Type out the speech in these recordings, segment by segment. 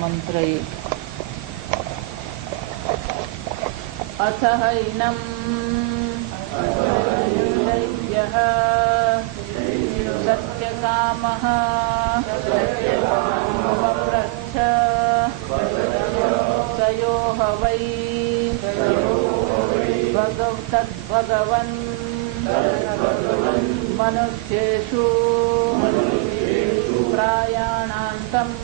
मंत्र अथ हैनम् दैव्यः सत्यकामः पप्रच्छ सयो ह वै तद्भगवन् मनुष्येषु प्रायाणान्तम्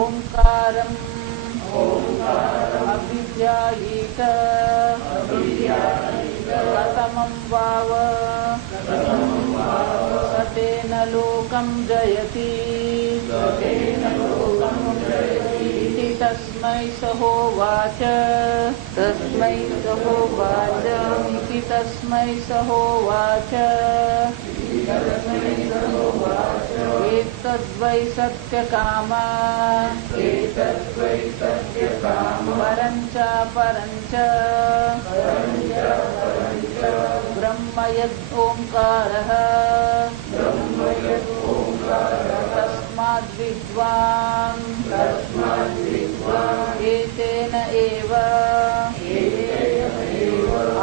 ओंकारम् अभिध्यायेत कथमं वाव सतेन लोकं जयति इति तस्मै सहोवाच इति तस्मै सहोवाच एतद्वै सत्यकामा परञ्च ब्रह्म यद् ओंकारः तस्माद् विद्वान् एतेन एव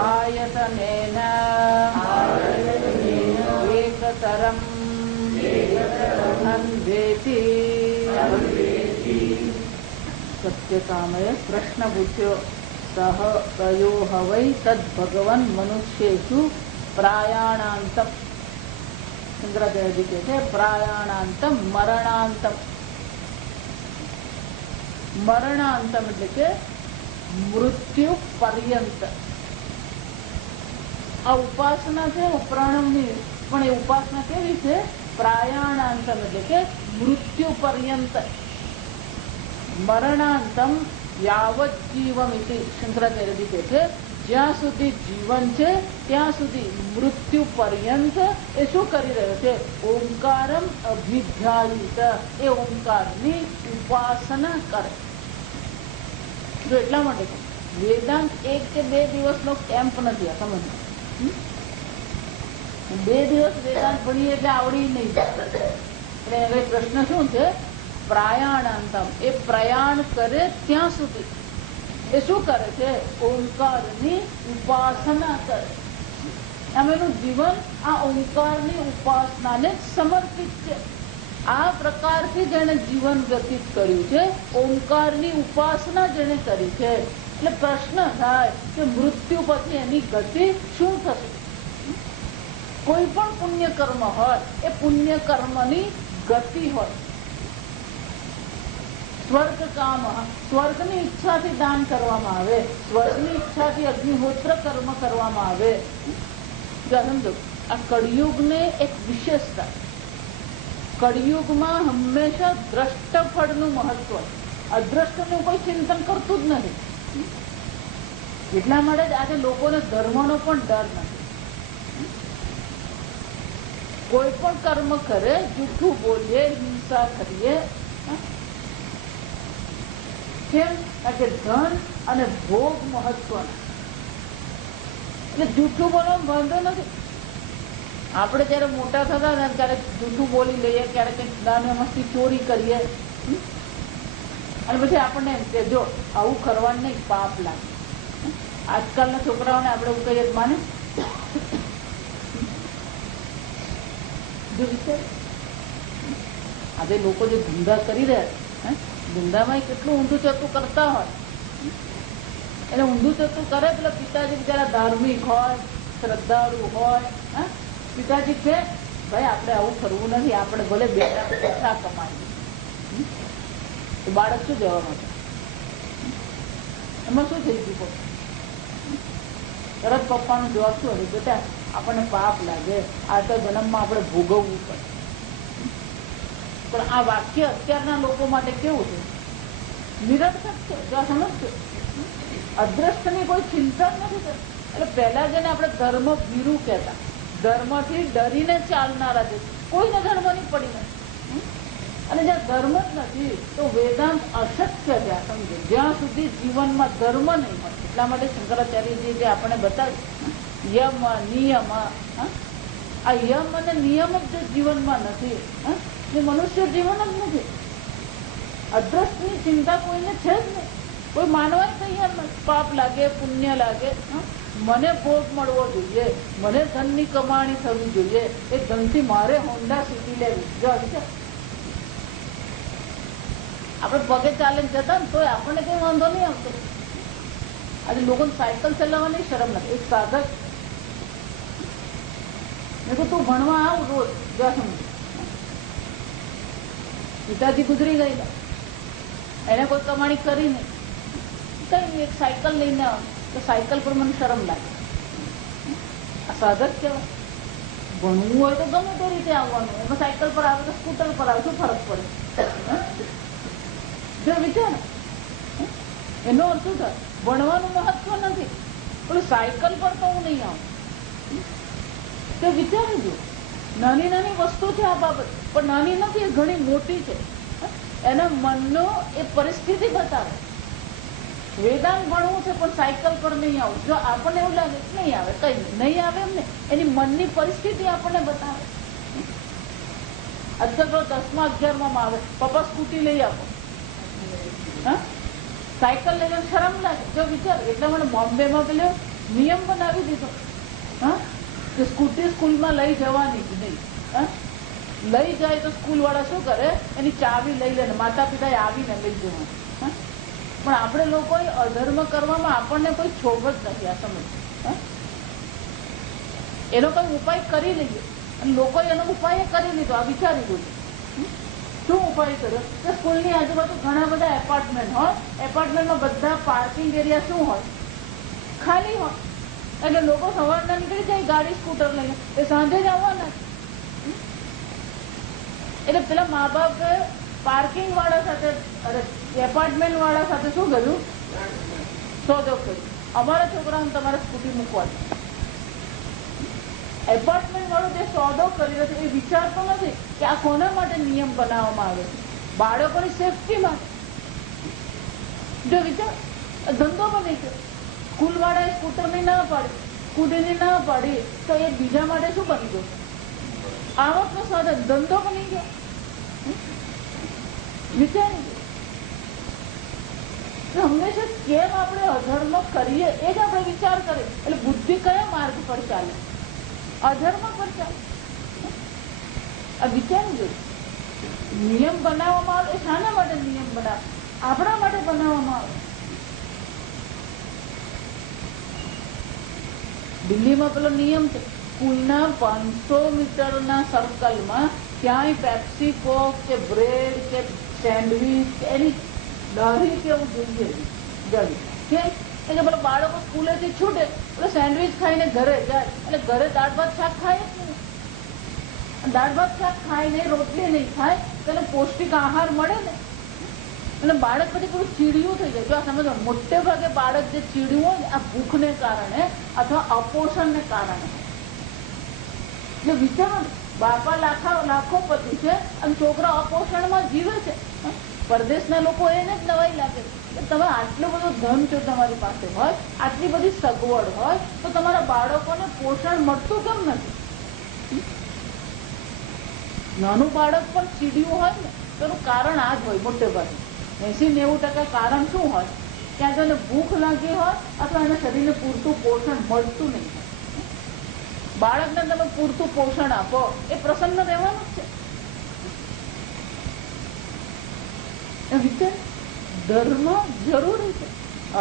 आयतनेन एकतरम् अन्वेति। सत्यकामय प्रश्न पूछ्यो सह तयो ह वै तद्भगवन् मनुष्येषु प्रायाणान्तम। शंकराचार्य जी कहते हैं प्रायाणान्तम मरणान्तम। मरणान्तम એટલે કે મૃત્યુ પર્યંત। આ ઉપાસના છે ઉપરાણમની, પણ એ ઉપાસના કેવી છે? प्रायाणान्तम એટલે કે મૃત્યુ પર્યંત। મરણાંતમ યાવત જીવમિતિ। શંકરાચાર્યજી કહે છે જ્યાં સુધી જીવન છે ત્યાં સુધી મૃત્યુ પર્યંત એ શું કરી રહ્યો છે? ઓંકારમ અભિધ્યાયિત, એ ઓંકારની ઉપાસના કરે। જો એટલા માટે વેદાંત 1 કે 2 દિવસનો કેમ્પ નથી। આ સમજ 2 દિવસ વેદાંત ભણીએ એટલે આવડી નહીં। એટલે હવે પ્રશ્ન શું છે? प्रायाणांतम, ए प्रयाण करे त्या सुधी ए शू करे छे? ओंकारनी उपासना करे। आम एनु जीवन आ ओंकारनी उपासनाने समर्पित छे। आ प्रकारथी जेने जीवन व्यतीत कर्युं छे, ओंकारनी उपासना जेने करी छे। એટલે પ્રશ્ન થાય કે મૃત્યુ પછી એની ગતિ શું થશે? કોઈ પણ પુણ્ય કર્મ હોય એ પુણ્ય કર્મની ગતિ હોય। स्वर्ग काम, स्वर्ग ની ઈચ્છાથી દાન કરવામાં આવે, સ્વર્ગની ઈચ્છાથી અગ્નિહોત્ર કર્મ કરવામાં આવે। સમજો આ કળિયુગને એક વિશેષતા, કળિયુગમાં હંમેશા દ્રષ્ટ ફળનું મહત્વ, અદ્રષ્ટનું કોઈ ચિંતન કરતું જ નથી। એટલા માટે જ આજે લોકોને ધર્મનો પણ ડર નથી। કોઈ પણ કર્મ કરે, જૂઠું બોલીએ, હિંસા કરીએ, કેમ? કારણ કે ધન અને ભોગ મહત્વના। એટલે જૂઠું બોલવાનો વાંધો નથી। આપણે જયારે મોટા થતા ને ત્યારે જૂઠું બોલી લઈએ, ક્યારેક કંઈક દાનમાંથી ચોરી કરીએ અને પછી આપણને એમ કે જો આવું કરવાનું નહીં, પાપ લાગે। આજકાલના છોકરાઓને આપણે એવું કહીએ માને? આજે લોકો જે ધંધા કરી રહ્યા, ધંધામાં કેટલું ઊંધું ચતું કરતા હોય, એટલે ઊંધું ચતું કરે પેલા પિતાજી બિચારા ધાર્મિક હોય, શ્રદ્ધાળુ હોય, પિતાજી કે ભાઈ આપણે આવું કરવું નથી, આપણે ભલે બેટા પૈસા કમાઈએ। તો બાળક શું જવાબ આપે? એમાં શું થઈ ગયું? તરત પપ્પાનો જવાબ શું હતો? બેટા આપણને પાપ લાગે, આ તો જન્મમાં આપણે ભોગવવું પડે। પણ આ વાક્ય અત્યારના લોકો માટે કેવું છે? નિરર્થક છે। જો સમજશો, અદ્રષ્ટની કોઈ ચિંતા નથી કરતી। એટલે પહેલા જેને આપણે ધર્મ ભીરુ કહેતા, ધર્મથી ડરીને ચાલનારા છે, કોઈને ધર્મની પડી નથી। અને જ્યાં ધર્મ જ નથી તો વેદાંત અશક્ય છે। આ સમજો, જ્યાં સુધી જીવનમાં ધર્મ નહીં હોય। એટલા માટે શંકરાચાર્યજી જે આપણે બતાવ્યું યમ નિયમ, આ યમ અને નિયમ જ જીવનમાં નથી, એ મનુષ્ય જીવન જ નથી। અદ્રષ્ટની ચિંતા કોઈને છે જ નહીં. કોઈ માનવા તૈયાર નથી. પાપ લાગે, પુણ્ય લાગે, મને ભોગ મળવો જોઈએ, મને ધનની કમાણી થવી જોઈએ, એ ધનથી મારે હોન્ડા સિટી લેવી. જો આપણે પગે ચાલે જતા ને તોય આપણને કઈ વાંધો નહીં આવતો. આજે લોકોને સાયકલ ચલાવવાની શરમ નથી. એક સાધક મેં કહું તું ભણવા આવ રોજ, જ્યાં પિતાજી ગુજરી ગયેલા, એને કોઈ કમાણી કરી નહીં, કઈ એક સાયકલ લઈને આવ તો સાયકલ પર મને શરમ લાગે. આ સાધક કહેવાય. ભણવું હોય તો ગમે તે રીતે આવવાનું, એમાં સાયકલ પર આવે તો સ્કૂટર પર આવે, શું ફરક પડે? જો વિચાર એનો અર્થ શું થાય? ભણવાનું મહત્વ નથી, પણ સાયકલ પર તો હું નહીં આવું. તો વિચારી જો, નાની નાની વસ્તુ છે આ બાબત, પણ નાની નથી, એ ઘણી મોટી છે. એના મનનો એ પરિસ્થિતિ બતાવે. વેદાંત ભણવું છે પણ સાયકલ પર નહીં આવું. જો આપણને એવું લાગે નહીં આવે, કઈ નહીં આવે એમને, એની મનની પરિસ્થિતિ આપણને બતાવે. અત્યારે તો 10મા 11માં આવે, પપ્પા સ્કૂટી લઈ આપો, સાયકલ લઈને શરમ લાગે. જો વિચાર, એટલે મને બોમ્બેમાં પેલો નિયમ બનાવી દીધો કે સ્કૂટી સ્કૂલમાં લઈ જવાની જ નહીં. લઈ જાય તો સ્કૂલ વાળા શું કરે, એની ચાવી લઈ લે, માતા પિતાએ આવીને લઈ જવાનું. પણ આપણે લોકોએ અધર્મ કરવામાં આપણને કોઈ છોડ જ નથી. આ સમજ, એનો કોઈ ઉપાય કરી લઈએ, અને લોકોએ એનો ઉપાય કરી લીધો. આ વિચારી લીધું. શું ઉપાય કર્યો કે સ્કૂલની આજુબાજુ ઘણા બધા એપાર્ટમેન્ટ હોય, એપાર્ટમેન્ટમાં બધા પાર્કિંગ એરિયા શું હોય, ખાલી હોય. એટલે લોકો સવારના નીકળી જાય ગાડી સ્કૂટર લઈને, એ સાંજે જ આવવાના. એટલે પેલા મા બાપ પાર્કિંગ વાળા સાથે, અરે એપાર્ટમેન્ટ વાળા સાથે શું કર્યું, સોદો કર્યું, અમારા છોકરાઓને તમારે સ્કૂટી મૂકવાની. એપાર્ટમેન્ટ વાળો જે સોદો કરી રહ્યો છે એ વિચારતો નથી કે આ કોના માટે નિયમ બનાવવામાં આવે છે, બાળકોની સેફટી માટે. જો વિચાર, ધંધો બની ગયો. સ્કૂલ વાળાએ સ્કૂટરની ના પાડી, સ્કૂટીની ના પાડી, તો એ બીજા માટે શું બની ગયો, આવકનો સાધન, ધંધો બની ગયો. વિચારી હંમેશા કેમ આપણે અધર્મ કરીએ એ જ આપણે વિચાર કરીએ. એટલે બુદ્ધિ કયા માર્ગ પર ચાલે, અધર્મ પર ચાલે. આ વિચારવું જોઈએ. નિયમ બનાવવામાં આવે, શાના માટે નિયમ બનાવે? આપણા માટે બનાવવામાં આવે. દિલ્હીમાં પેલો નિયમ છે, સ્કૂલના 500 મીટરના સર્કલમાં ક્યાંય પેપ્સી, કોક કે બ્રેડ કે સેન્ડવીચ કે એની લારી કેવું જોઈએ ગળી. કેમ? એટલે પેલો બાળકો સ્કૂલેથી છૂટે એટલે સેન્ડવીચ ખાઈને ઘરે જાય, એટલે ઘરે દાળ ભાત શાક ખાય જ નહીં. દાળ ભાત શાક ખાય નહીં, રોટલી નહીં ખાય, તેને પૌષ્ટિક આહાર મળે ને. એટલે બાળક પછી થોડું ચીડિયું થઈ જાય. જો આ સમજો, મોટે ભાગે બાળક જે ચીડિયું હોય ને આ ભૂખને કારણે અથવા અપોષણને કારણે. જો વિચારો, બાપા લાખોપતિ છે અને છોકરા અપોષણમાં જીવે છે. પરદેશના લોકો એને જ નવાઈ લાગે કે તમે આટલું બધું ધન જો તમારી પાસે હોય, આટલી બધી સગવડ હોય, તો તમારા બાળકોને પોષણ મળતું કેમ નથી? નાનું બાળક પણ ચીડિયું હોય ને તો એનું કારણ આ જ હોય. મોટે ભાગે 80-90% કારણ શું હોય? ક્યાં તો એને ભૂખ લાગી હોય અથવા એના શરીરને પૂરતું પોષણ મળતું નહીં. બાળકને તમે પૂરતું પોષણ આપો, એ પ્રસન્ન રહેવાનું જ છે. ધર્મ જરૂરી છે.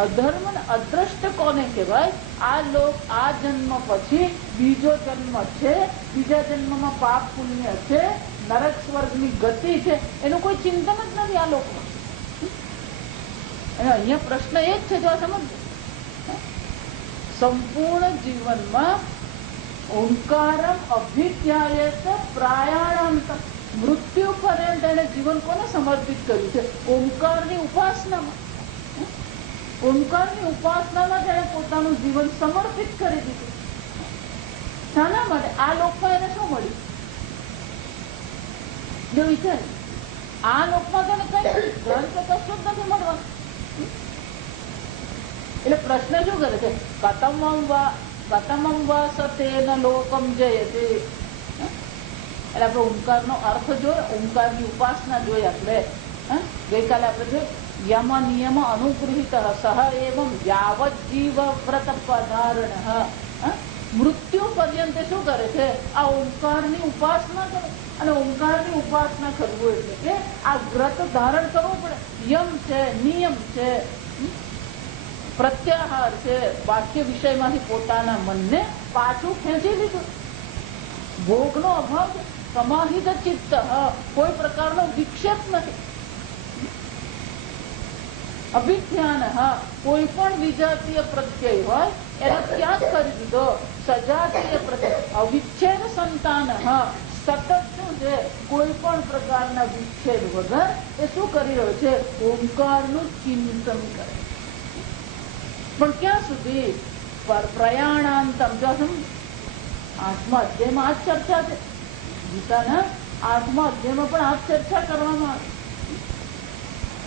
અધર્મ ને અદ્રષ્ટ કોને કહેવાય? આ જન્મ પછી બીજો જન્મ છે, બીજા જન્મમાં પાપ પુણ્ય છે, નરક સ્વર્ગની ગતિ છે, એનું કોઈ ચિંતન જ નથી આ લોકો. અને અહીંયા પ્રશ્ન એ જ છે, જો આ સમજો, સંપૂર્ણ જીવનમાં ઓંકારમ અભિધ્યાયેત પ્રયાણાંત, મૃત્યુ પર્યંત એને જીવન કોને સમર્પિત કર્યું છે? ઓંકારની ઉપાસનામાં. ઓંકારની ઉપાસનામાં જ એને પોતાનું જીવન સમર્પિત કરી દીધું. શાના માટે? આ લોકમાં એને શું મળ્યું? જો વિચાર, આ લોકમાં તેને કઈ ધન કે કશું જ નથી મળવાનું. એટલે પ્રશ્ન શું કરે છે? કતમમ વા સતેન લોકમ જયતે. એટલે આપણે ઓંકારનો અર્થ જોયો, ઓંકારની ઉપાસના જોઈ આપણે ગઈકાલે આપણે યમ નિયમ અનુગૃહિત સહ એવમ યાવત જીવ વ્રત પધારણ મૃત્યુ પર્યંત શું કરે છે? આ ઓમકારની ઉપાસના કરો. અને ઓમકારની ઉપાસના કરવું એટલે કે આ વ્રત ધારણ કરવું પડે. યમ છે, નિયમ છે, પ્રત્યાહાર છે. બાહ્ય વિષયમાંથી પોતાના મનને પાછું ખેંચી લીધું. ભોગનો અભાવ, સમાહિત ચિત્ત, કોઈ પ્રકારનો વિક્ષેપ નથી. અભિધ્યાન, કોઈ પણ વિજાતીય પ્રત્યય હોય એને ત્યાગ કરી દીધો. સજાતીય પ્રત્યય, અવિચ્છેદ સંતાન, સતત શું છે? કોઈ પણ પ્રકારના વિચ્છેદ વગર એ શું કરી રહ્યો છે? ઓમકારનું ચિંતન કરે. પણ ક્યાં સુધી? પ્રયાણાંતમ. જો 8મા અધ્યાયમાં આ ચર્ચા છે. ગીતાના 8મા અધ્યાયમાં પણ આ ચર્ચા કરવામાં આવે.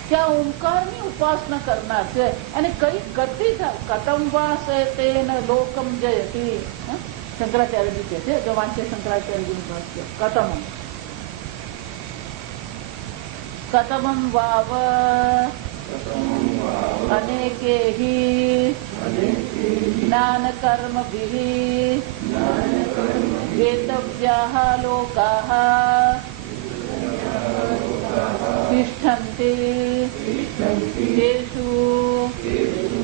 ત્યાં ઓમકારની ઉપાસના કરનાર છે અને કઈ ગતિ થાય? કતમ વાસે તેન લોકમ જયતિ. શંકરાચાર્યજી કહે છે, જો વાંચે શંકરાચાર્યજીનું ભાષ્ય, કતમમ વાવ અનેકેહિ જ્ઞાન કર્મભિઃ વેતવ્યાઃ લોકાઃ તિષ્ઠન્તિ તેષુ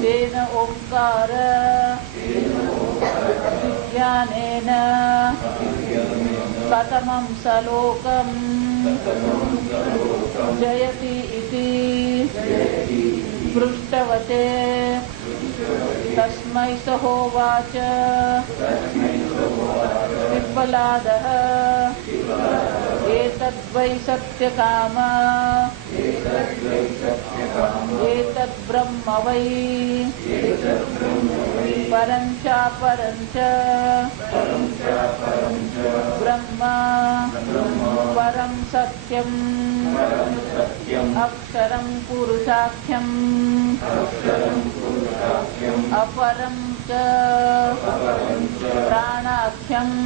તેન ઓંકાર વિજ્ઞાનેન કતમં સલોકમ જયતિ ઇતિ પૃષ્ટવતે તસ્मै સહોવાચ વિપ્લાદઃ एतद्वै सत्यकाम एतद् ब्रह्म वै परञ्च ब्रह्म परं सत्यम् अक्षरं पुरुषाख्यम् अपरं च प्राणाख्यम्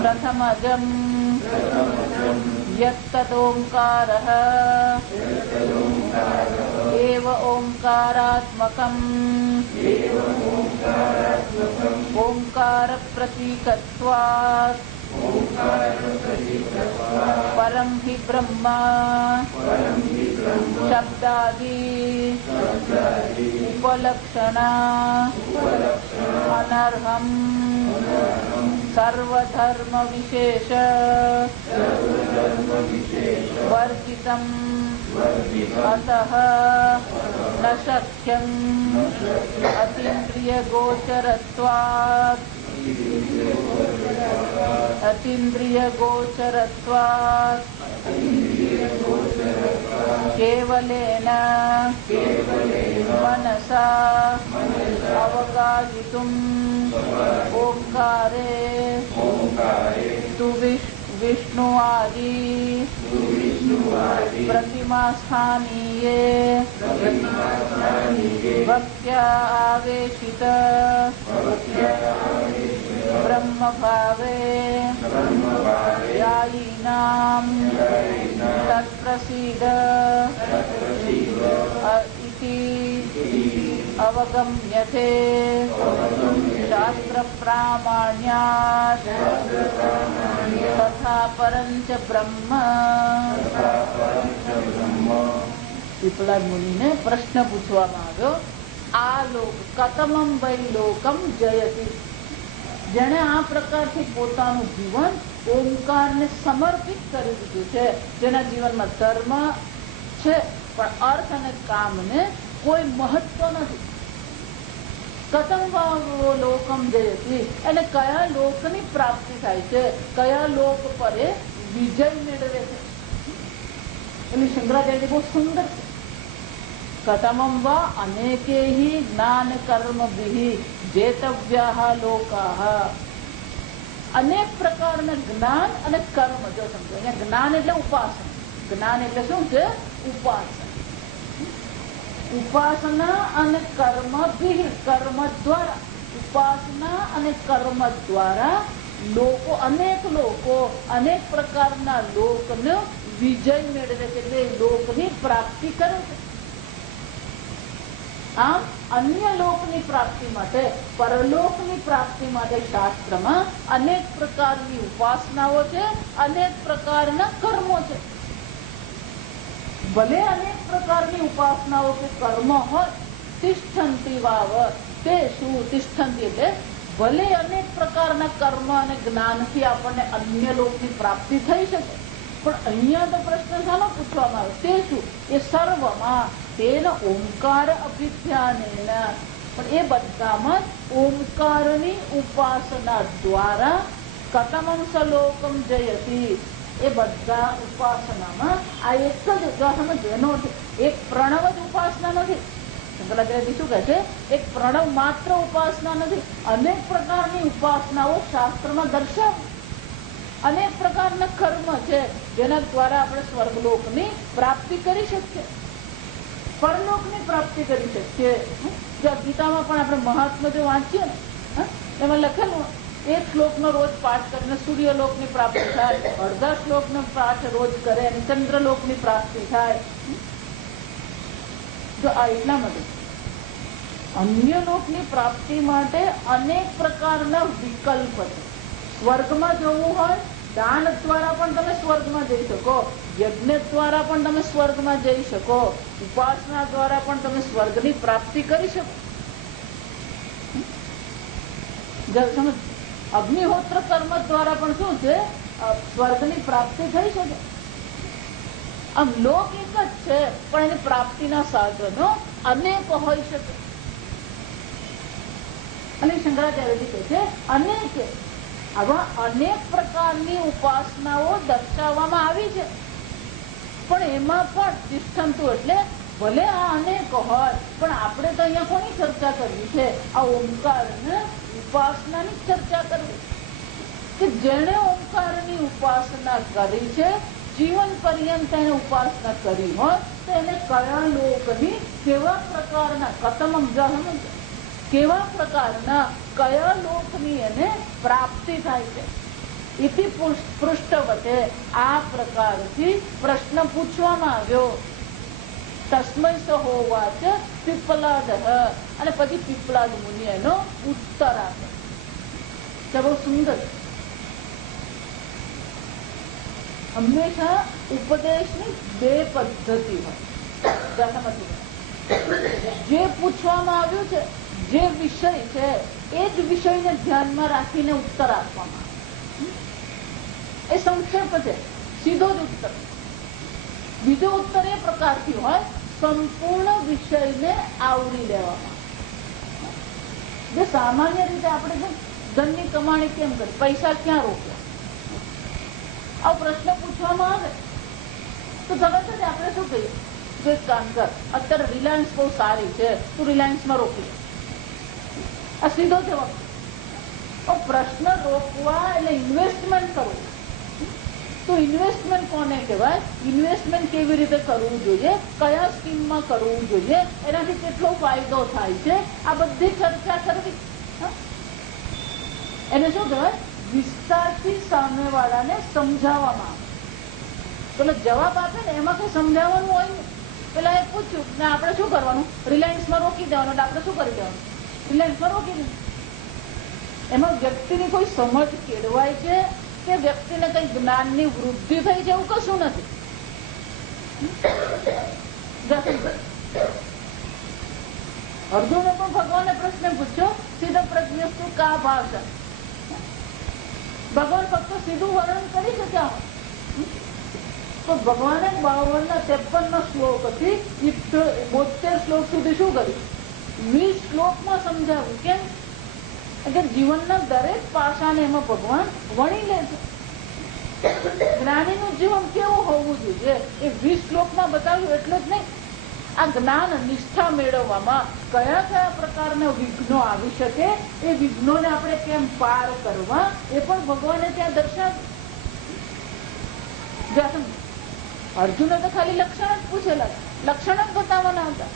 प्रथमजम् यत्तदोंकारः एव ओंकारात्मकम् ओंकार प्रतीकत्वात् परं हि ब्रह्म शब्दादि उपलक्षणा अनर्हम् सर्वधर्म विशेष वर्जितम् अतः न शक्यम् अतीन्द्रियगोचरत्वात् केवलेन मनसा अवगाहितुम् ओंकारे तु विष्णु आदि प्रतिमास्थानीये भक्त्या आवेशित ब्रह्मभावे यायिनां तत्प्रसीद इति अवगम्यते शास्त्रप्रामाण्यात् तथा परञ्च ब्रह्म. પીપળાદ મુનિને પ્રશ્ન પૂછવામાં આવ્યો, આ લોક કતમમ વૈ લોકમ જયતિ. જેણે આ પ્રકારથી પોતાનું જીવન ઓમકારને સમર્પિત કરી દીધું છે, જેના જીવનમાં ધર્મ છે પણ અર્થ અને કામને કોઈ મહત્વ નથી. કતમ લોકમ જયતિ, એને કયા લોકની પ્રાપ્તિ થાય છે, કયા લોક પર એ વિજય મેળવે છે. એટલે શંકરાચાર્ય બહુ સુંદર છે. કતમમ વા અનેકેહિ જ્ઞાન કર્મભિઃ જેતવ્યાઃ લોકાઃ. અનેક પ્રકારના જ્ઞાન અને કર્મ. જો સમજો, અહીંયા જ્ઞાન એટલે ઉપાસના. જ્ઞાન એટલે શું છે? ઉપાસના. ઉપાસના અને કર્મભિઃ, કર્મ દ્વારા, ઉપાસના અને કર્મ દ્વારા લોકો, અનેક પ્રકારના લોકનો વિજય મેળવે છે, એટલે લોકની પ્રાપ્તિ કરે છે. આમ અન્ય લોકની પ્રાપ્તિ માટે, પરલોકની પ્રાપ્તિ માટે શાસ્ત્રમાં અનેક પ્રકારની ઉપાસનાઓ છે, અનેક પ્રકારના કર્મો છે. ભલે અનેક પ્રકારની ઉપાસનાઓ કે કર્મ હોય, તિષ્ઠંતિ વાવ, તે શું તિષ્ઠંતિ એટલે ભલે અનેક પ્રકારના કર્મ અને જ્ઞાનથી આપણને અન્ય લોકની પ્રાપ્તિ થઈ શકે, પણ અહીંયા તો પ્રશ્ન શાનો પૂછવામાં આવે? તે શું? એ સર્વમાં તેન ઓમકાર અભિધ્યાનેન, પણ એ બધામાં ઓમકારની ઉપાસના દ્વારા કતમં સલોકમ જયતિ, એ બધા ઉપાસનામાં આ એક જ સમજનો છે. એક પ્રણવ જ ઉપાસના નથી. શંકરાચાર્ય શું કહે છે? એક પ્રણવ માત્ર ઉપાસના નથી, અનેક પ્રકારની ઉપાસનાઓ શાસ્ત્રમાં દર્શાવે. અનેક પ્રકારના કર્મ છે જેના દ્વારા આપણે સ્વર્ગલોકની પ્રાપ્તિ કરી શકીએ, પરલોકની પ્રાપ્તિ કરી શકીએ. ગીતામાં પણ આપણે મહાત્મા જો વાંચીએ ને, એમાં લખેલું એક શ્લોકનો રોજ પાઠ કરીને સૂર્યલોકની પ્રાપ્તિ થાય, અડધા શ્લોકનો પાઠ રોજ કરે અને ચંદ્રલોકની પ્રાપ્તિ થાય. જો આ એટલા માટે અન્ય લોકની પ્રાપ્તિ માટે અનેક પ્રકારના વિકલ્પ છે. સ્વર્ગમાં જવું હોય, દાન દ્વારા પણ તમે સ્વર્ગમાં જઈ શકો, યજ્ઞ દ્વારા પણ તમે સ્વર્ગમાં જઈ શકો, ઉપાસના દ્વારા પણ તમે સ્વર્ગની પ્રાપ્તિ કરી શકો. અગ્નિહોત્ર કર્મ દ્વારા પણ શું છે? સ્વર્ગની પ્રાપ્તિ થઈ શકે. આમ લોક એક જ છે, પણ એની પ્રાપ્તિના સાધનો અનેક હોઈ શકે. અને શંકરાચાર્યજી કહે છે અનેક, આવા અનેક પ્રકારની ઉપાસનાઓ દર્શાવવામાં આવી છે, પણ એમાં પણ તિષ્ઠંતુ એટલે ભલે આ અનેક હોય, પણ આપણે તો અહીંયા કોની ચર્ચા કરવી છે? આ ઓમકારની ઉપાસનાની ચર્ચા કરવી કે જેણે ઓમકારની ઉપાસના કરી છે, જીવન પર્યંત એને ઉપાસના કરી હોય, તો એને કયા લોકની કેવા પ્રકારના કતમમ જહમ, કેવા પ્રકારના કયા લોકની એને પ્રાપ્તિ થાય છે. ઇતિ પૃષ્ઠવતે, આ પ્રકારથી પ્રશ્ન પૂછવામાં આવ્યો. તસ્મૈ સહોવાચ પીપલાદ, અને પછી પીપલાદ મુનિ એનો ઉત્તર આપે. બહુ સુંદર. હંમેશા ઉપદેશની બે પદ્ધતિ હોય. જે પૂછવામાં આવ્યું છે, જે વિષય છે, એ જ વિષયને ધ્યાનમાં રાખીને ઉત્તર આપવામાં આવે. એ સંક્ષેપ છે, સીધો જ ઉત્તર. બીજો ઉત્તર એ પ્રકારથી હોય, સંપૂર્ણ વિષયને આવરી લેવામાં. જે સામાન્ય રીતે આપણે ધનની કમાણી કેમ કરી, પૈસા ક્યાં રોક્યા, આ પ્રશ્ન પૂછવામાં આવે તો તરત જ આપણે શું કહીએ? એક કામ કર, અત્યારે રિલાયન્સ બહુ સારી છે, તું રિલાયન્સમાં રોકી લે. આ સીધો જવાબ. પ્રશ્ન રોકવા એટલે ઇન્વેસ્ટમેન્ટ કરવું. તો ઇન્વેસ્ટમેન્ટ કોને કહેવાય? ઇન્વેસ્ટમેન્ટ કેવી રીતે કરવું જોઈએ, કયા સ્કીમમાં કરવું જોઈએ, એનાથી કેટલો ફાયદો થાય છે, આ બધી ચર્ચા કરવી. એને શું કહેવાય? વિસ્તારથી સામેવાળાને સમજાવવામાં આવે. પેલો જવાબ આપે ને એમાં કઈ સમજાવવાનું હોય ને. પેલા એ પૂછ્યું ને આપણે શું કરવાનું? રિલાયન્સમાં રોકી દેવાનું. એટલે આપણે શું કરી દેવાનું? રિલાયન્સમાં રોકી દેવાનું. એમાં વ્યક્તિની કોઈ સમજ કેળવાય છે કે વ્યક્તિને કઈ જ્ઞાનની વૃદ્ધિ થઈ છે એવું કશું નથી. અર્જુને પણ ભગવાને પ્રશ્ન પૂછ્યો, સીધા પ્રજ્ઞસ્તુ કા ભાષા. ભગવાન ફક્ત સીધું વર્ણન કરી શક્યા તો ભગવાને 52-53 શ્લોકથી 72 શ્લોક સુધી શું કર્યું? 20 શ્લોકમાં સમજાવ્યું. કેમ? કે જીવનના દરેક પાસાને એમાં ભગવાન વણી લે છે. જ્ઞાનીનું જીવન કેવું હોવું જોઈએ એ 20 શ્લોકમાં બતાવ્યું. એટલે જ નહીં, આ જ્ઞાન નિષ્ઠા મેળવવામાં કયા કયા પ્રકારના વિઘ્નો આવી શકે, એ વિઘ્નોને આપણે કેમ પાર કરવા, એ પણ ભગવાને ત્યાં દર્શાવ્યું. અર્જુને તો ખાલી લક્ષણ જ પૂછેલા, લક્ષણ જ બતાવવાના હતા.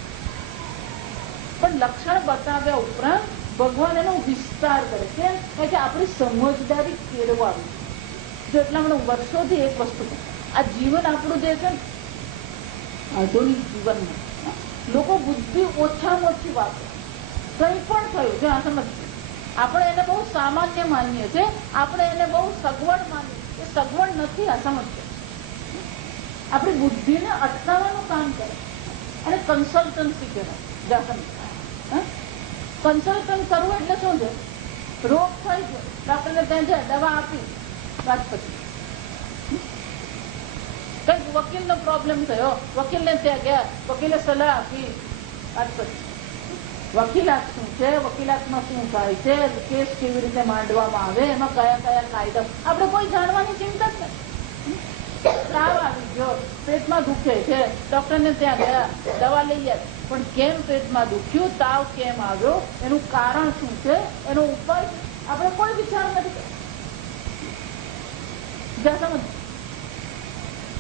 પણ લક્ષણ બતાવ્યા ઉપરાંત ભગવાન એનો વિસ્તાર કરે છે કે આપણી સમજદારી કેળવાવી. જો એટલા મને વર્ષોથી એક વસ્તુ આ જીવન આપણું જે છે આધુનિક જીવનમાં લોકો બુદ્ધિ ઓછામાં ઓછી વાપરે. કંઈ પણ થયું જો આ સમજ, આપણે એને બહુ સામાન્ય માનીએ છીએ, આપણે એને બહુ સગવડ માનીએ. એ સગવડ નથી. આ સમજ આપણી બુદ્ધિને અટકાવવાનું કામ કરે અને કન્સલ્ટન્સી કહેવાય. કન્સલ્ટન્ટ કરવું એટલે શું છે? રોગ થાય છે, ડોક્ટરને ત્યાં જાય, દવા આપી, વાત પછી કઈક વકીલનો પ્રોબ્લેમ થયો, વકીલને ત્યાં ગયા, વકીલે સલાહ આપી, વાત પછી વકીલાત શું છે, વકીલાતમાં શું થાય છે, કેસ કેવી રીતે માંડવામાં આવે, એમાં કયા કયા કાયદા, આપણે કોઈ જાણવાની ચિંતા જ નથી. તાવ આવી ગયો, પેટમાં દુખે છે, ડોક્ટરને ત્યાં ગયા, દવા લઈ આવી, પણ કેમ પેટમાં દુખ્યું, તાવ કેમ આવ્યો, એનું કારણ શું છે, એનો ઉપાય આપણે કોઈ વિચાર નથી કરતા. સમજ,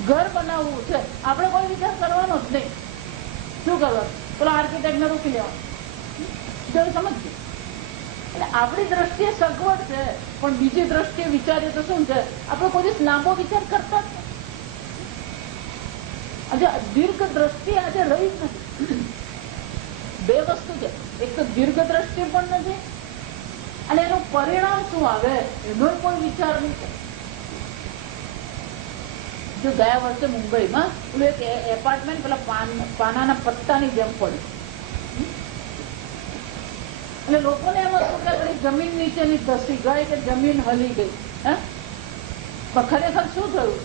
ઘર બનાવવું છે, આપણે કોઈ વિચાર કરવાનો જ નહીં. શું કરવાનું? પેલો આર્કિટેક્ટને રોકી લેવાનું. સમજ, એટલે આપણી દ્રષ્ટિએ સગવડ છે, પણ બીજી દ્રષ્ટિએ વિચારીએ તો શું છે, આપણે કોઈ દિવસ લાંબો વિચાર કરતા જ નથી. આજે દીર્ઘ દ્રષ્ટિ આજે રહી જ નથી. બે વસ્તુ છે, એક તો દીર્ઘ દ્રષ્ટિ પણ નથી અને એનું પરિણામ શું આવે એનો કોઈ વિચાર નહીં કરે. જો ગયા વર્ષે મુંબઈમાં પેલું એક એપાર્ટમેન્ટ પેલા પાનાના પત્તાની જેમ પડ્યું, એટલે લોકોને એમ હતું કે જમીન નીચેની ધસી ગઈ કે જમીન હલી ગઈ. પણ ખરેખર શું થયું?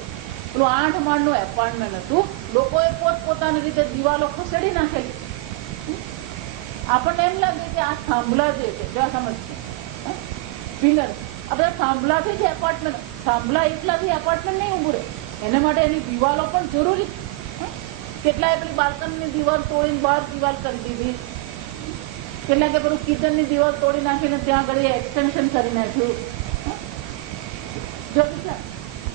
પેલું 8 માળનું એપાર્ટમેન્ટ હતું, લોકોએ પોતપોતાની રીતે દિવાલો ખસેડી નાખેલી. આપણને એમ લાગે કે આ થાંભલા જે છે, જો સમજ પિલર, આપણે થાંભલાથી જ એપાર્ટમેન્ટ, થાંભલા એટલાથી એપાર્ટમેન્ટ નહીં ઉભું રહે, એના માટે એની દિવાલો પણ જરૂરી છે. કેટલાય પેલી બાલ્કનની દિવાલ તોડીને બહાર દિવાલ કરી દીધી, કેટલાકે પેલું કિચનની દિવાલ તોડી નાખીને ત્યાં આગળ એક્સટેન્શન કરી નાખ્યું. જો વિચાર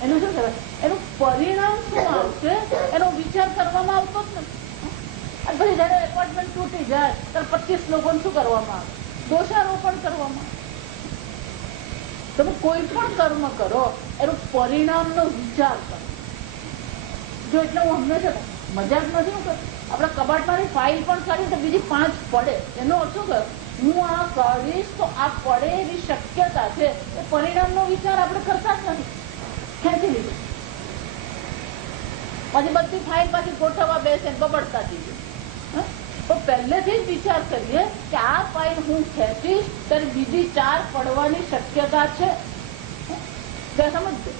એનું શું કહેવાય, એનું પરિણામ શું આવશે એનો વિચાર કરવામાં આવતો જ નથી. અને પછી જયારે એપાર્ટમેન્ટ તૂટી જાય ત્યારે 25 લોકોને શું કરવામાં આવે? દોષારોપણ કરવામાં આવે. તમે કોઈ પણ કર્મ કરો એનું પરિણામનો વિચાર કરો. જો એટલે હું હંમેશા મજાક નથી હું કરું, આપણે કબાટમાંથી ફાઇલ પણ કાઢી તો બીજી 5 પડે, એનો અર્થ શું કરું? હું આ કાઢીશ તો આ પડે એવી શક્યતા છે. એ પરિણામનો વિચાર આપણે કરતા જ નથી, ખેંચી લીધું. પછી બધી ફાઇલ પાછી ગોઠવવા બેસે બબડતા જઈએ. તો પહેલેથી જ વિચાર કરીએ કે આ ફાઇલ હું ખેંચીશ ત્યારે બીજી 4 પડવાની શક્યતા છે. સમજજો.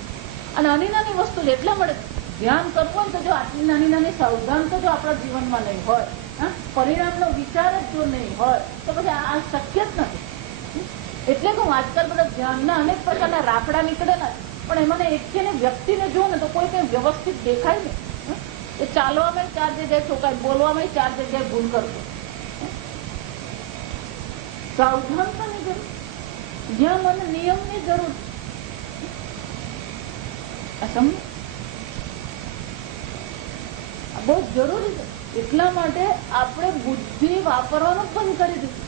અને નાની નાની વસ્તુ એટલા મળે ધ્યાન કરવું હોય તો જો આટલી નાની નાની સાવધાન તો જો આપણા જીવનમાં નહીં હોય, પરિણામનો વિચાર જ જો નહીં હોય તો પછી આ શક્ય જ નથી. એટલે કે હું આજકાલ બધા ધ્યાનના અનેક પ્રકારના રાફડા નીકળેલા છે, પણ એમાં એક વ્યક્તિને જુઓ ને તો કોઈ કઈ વ્યવસ્થિત દેખાય નહીં. એ ચાલવામાં 4 જગ્યાએ ઠોકાય, બોલવામાં 4 જગ્યાએ ભૂલ કરતો. સાવધાનતાની જરૂર, જ્યાં મને નિયમની જરૂર સમજ બહુ જરૂરી છે. એટલા માટે આપણે બુદ્ધિ વાપરવાનું બંધ કરી દીધું.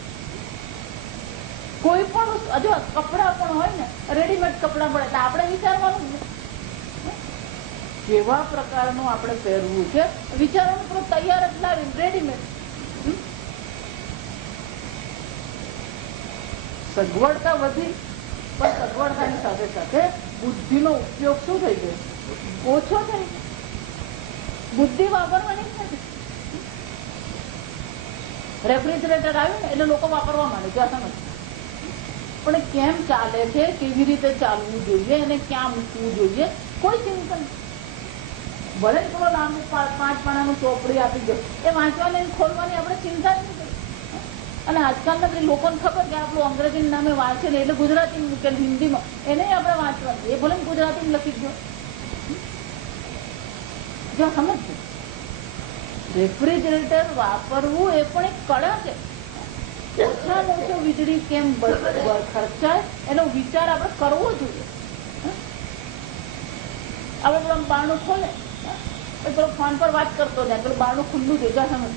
કોઈ પણ જો કપડા પણ હોય ને, રેડીમેડ કપડા મળે એટલે આપણે વિચારવાનું કેવા પ્રકારનું આપણે પહેરવું છે, વિચારવાનું થોડું તૈયાર જ લાવી રેડીમેડ. સગવડતા વધી, પણ સગવડતાની સાથે સાથે બુદ્ધિનો ઉપયોગ શું થઈ ગયો? ઓછો થઈ ગયો. બુદ્ધિ વાપરવાની જ નથી. રેફ્રિજરેટર આવ્યું ને એટલે લોકો વાપરવા માંડે છે, સમજ. પણ કેમ ચાલે છે, કેવી રીતે ચાલવું જોઈએ અને ક્યાં મૂકવું જોઈએ કોઈ ચિંતા નથી. ભલે થોડો લાંબુ 5 પાનાનું ચોપડી આપી દો, એ વાંચવાની ખોલવાની આપણે ચિંતા જ નથી. અને આજકાલના બધી લોકોને ખબર કે આપણું અંગ્રેજી નામે વાંચે ને એટલે ગુજરાતી મૂકેલ હિન્દીમાં, એને આપણે વાંચવાનું, એ ભલે ગુજરાતી લખી દો. જો સમજ, રેફ્રિજરેટર વાપરવું એ પણ એક કળા છે. ઓછામાં ઓછો વીજળી કેમ ખર્ચાય એનો વિચાર આપણે કરવો જોઈએ. આપણે પેલો બારણું ખોલે, પેલો ફોન પર વાત કરતો જાય, પેલું બારણું ખુલ્લું છે, સમજ.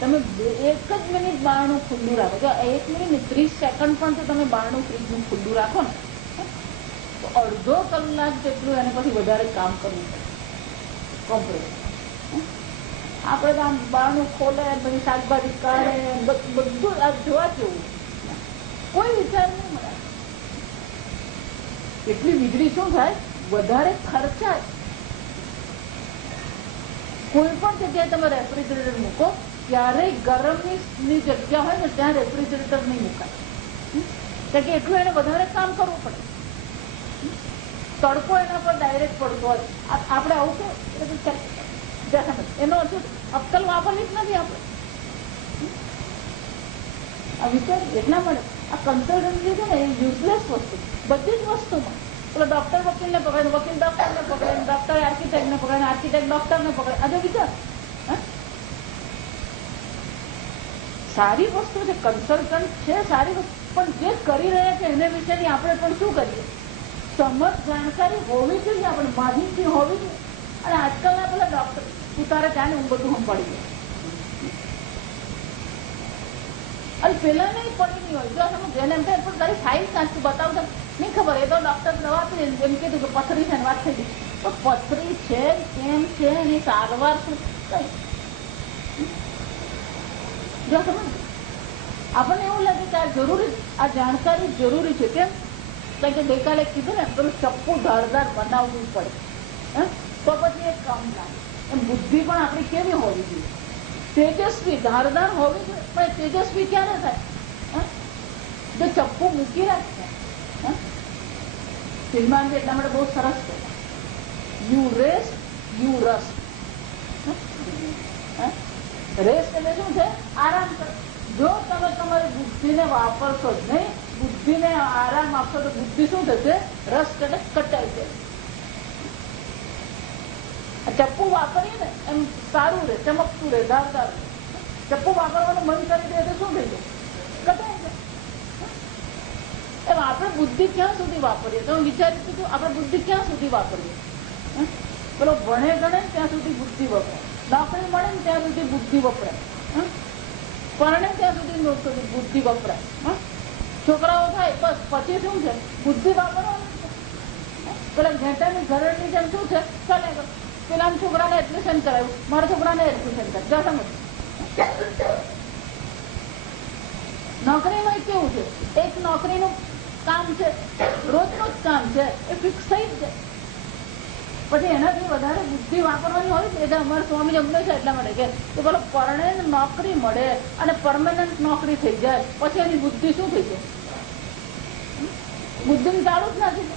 તમે 1 જ મિનિટ બારણું ખુલ્લું રાખો, જો 1 મિનિટ 30 સેકન્ડ પણ તમે બારણું ફ્રીજનું ખુલ્લું રાખો ને તો અડધો કલાક જેટલું એને પછી વધારે કામ કરવું પડે કોમ્પ્રેસ. આપણે તો આમ બારણું ખોલે પછી શાકભાજી કાઢે બધું આ જોવા જેવું, કોઈ વિચાર નહીં મળે. એટલી વીજળી શું થાય વધારે ખર્ચાય. કોઈ પણ જગ્યાએ તમે રેફ્રિજરેટર મૂકો ક્યારેય ગરમની જગ્યા હોય ને ત્યાં રેફ્રિજરેટર નહીં મુકાય, કારણ કે એટલું એને વધારે કામ કરવું પડે. તડકો એના પર ડાયરેક્ટ પડતો હોય. આપણે આવું કે એનો હજુ અક્કલ વાપરવી જ નથી આપણે. આ વિચાર એટલા માટે આ કન્સલ્ટન્સી છે ને એ યુઝલેસ વસ્તુ બધી જ વસ્તુમાં. પેલો ડોક્ટર વકીલને પકડે, વકીલ ડોક્ટરને પકડે, ડોક્ટર આર્કિટેક્ટને પકડે, આર્કિટેક્ટ ડોક્ટરને પકડે. આજે વિચાર સારી વસ્તુ છે, કન્સલ્ટન્ટ છે સારી વસ્તુ, પણ જે કરી રહ્યા છે એને વિશેની આપણે પણ શું કરીએ? સમજ જાણકારી હોવી જોઈએ, આપણે માહિતી હોવી જોઈએ. અને આજકાલના પેલા ડોક્ટર તું તારે ત્યાં ને હું બધું સંભાળી ગયો. અને પેલા નહીં પડી નહીં હોય, જો તમે જેને એમ થાય પણ તારી ફાઇલ કાંચું બતાવશે નહીં ખબર, એ તો ડોક્ટર દવા આપી એમ કીધું કે પથરી છે ને વાત થઈ ગઈ. તો પથરી છે કેમ છે એની સારવાર શું કઈ જો સમજ આપણને એવું લાગે કે આ જરૂરી, આ જાણકારી જરૂરી છે. કેમ? કારણ કે ગઈકાલે કીધું ને પેલું ચપ્પુ ધારદાર બનાવવું પડે તો પછી એક કામ લાગે. એમ બુદ્ધિ પણ આપણી કેવી હોવી જોઈએ? તેજસ્વી ધારદાર હોવી જોઈએ. પણ તેજસ્વી ક્યારે થાય? જો ચપ્પુ મૂકી રાખે. ફિલ્માન એટલા માટે બહુ સરસ છે, you rest you rust. Rest એટલે શું છે? આરામ કરો. જો તમે તમારી બુદ્ધિને વાપરશો જ નહીં, બુદ્ધિને આરામ આપશો તો બુદ્ધિ શું થશે? રસ્ટ એટલે કટાઈ જાય. ચપ્પુ વાપરીએ ને એમ સારું રહે, ચમકતું રહે, ધારદાર રહે. ચપ્પુ વાપરવાનું મન કરી દે તો શું થઈ જાય? કટાઈ જાય. એમ આપણે બુદ્ધિ ક્યાં સુધી વાપરીએ? તમે વિચારી દીધું આપણે બુદ્ધિ ક્યાં સુધી વાપરીએ? પેલો ભણે ગણે ત્યાં સુધી બુદ્ધિ વપરાય, નોકરી મળે ને ત્યાં સુધી બુદ્ધિ વપરાય, પરણે ત્યાં સુધી બુદ્ધિ વપરાય, છોકરાઓ થાય બસ પછી શું છે? બુદ્ધિ વાપરવાનું. પેલા ઘેટાની ઘરડની જેમ શું છે? ચાલે પેલા છોકરાને એડમિશન કરાવ્યું, મારા છોકરાને એડમિશન કરાવ્યું. નોકરીમાં કેવું છે? એક નોકરીનું કામ છે, રોજનું જ કામ છે, એ ફિક્સ થઈ જ છે. પછી એનાથી વધારે બુદ્ધિ વાપરવાની હોય ને. એટલે અમારા સ્વામી અમને છે એટલા માટે કે પેલો પરણે નોકરી મળે અને પરમાનન્ટ નોકરી થઈ જાય પછી એની બુદ્ધિ શું થઈ જાય? બુદ્ધિ ચાલુ જ નથી.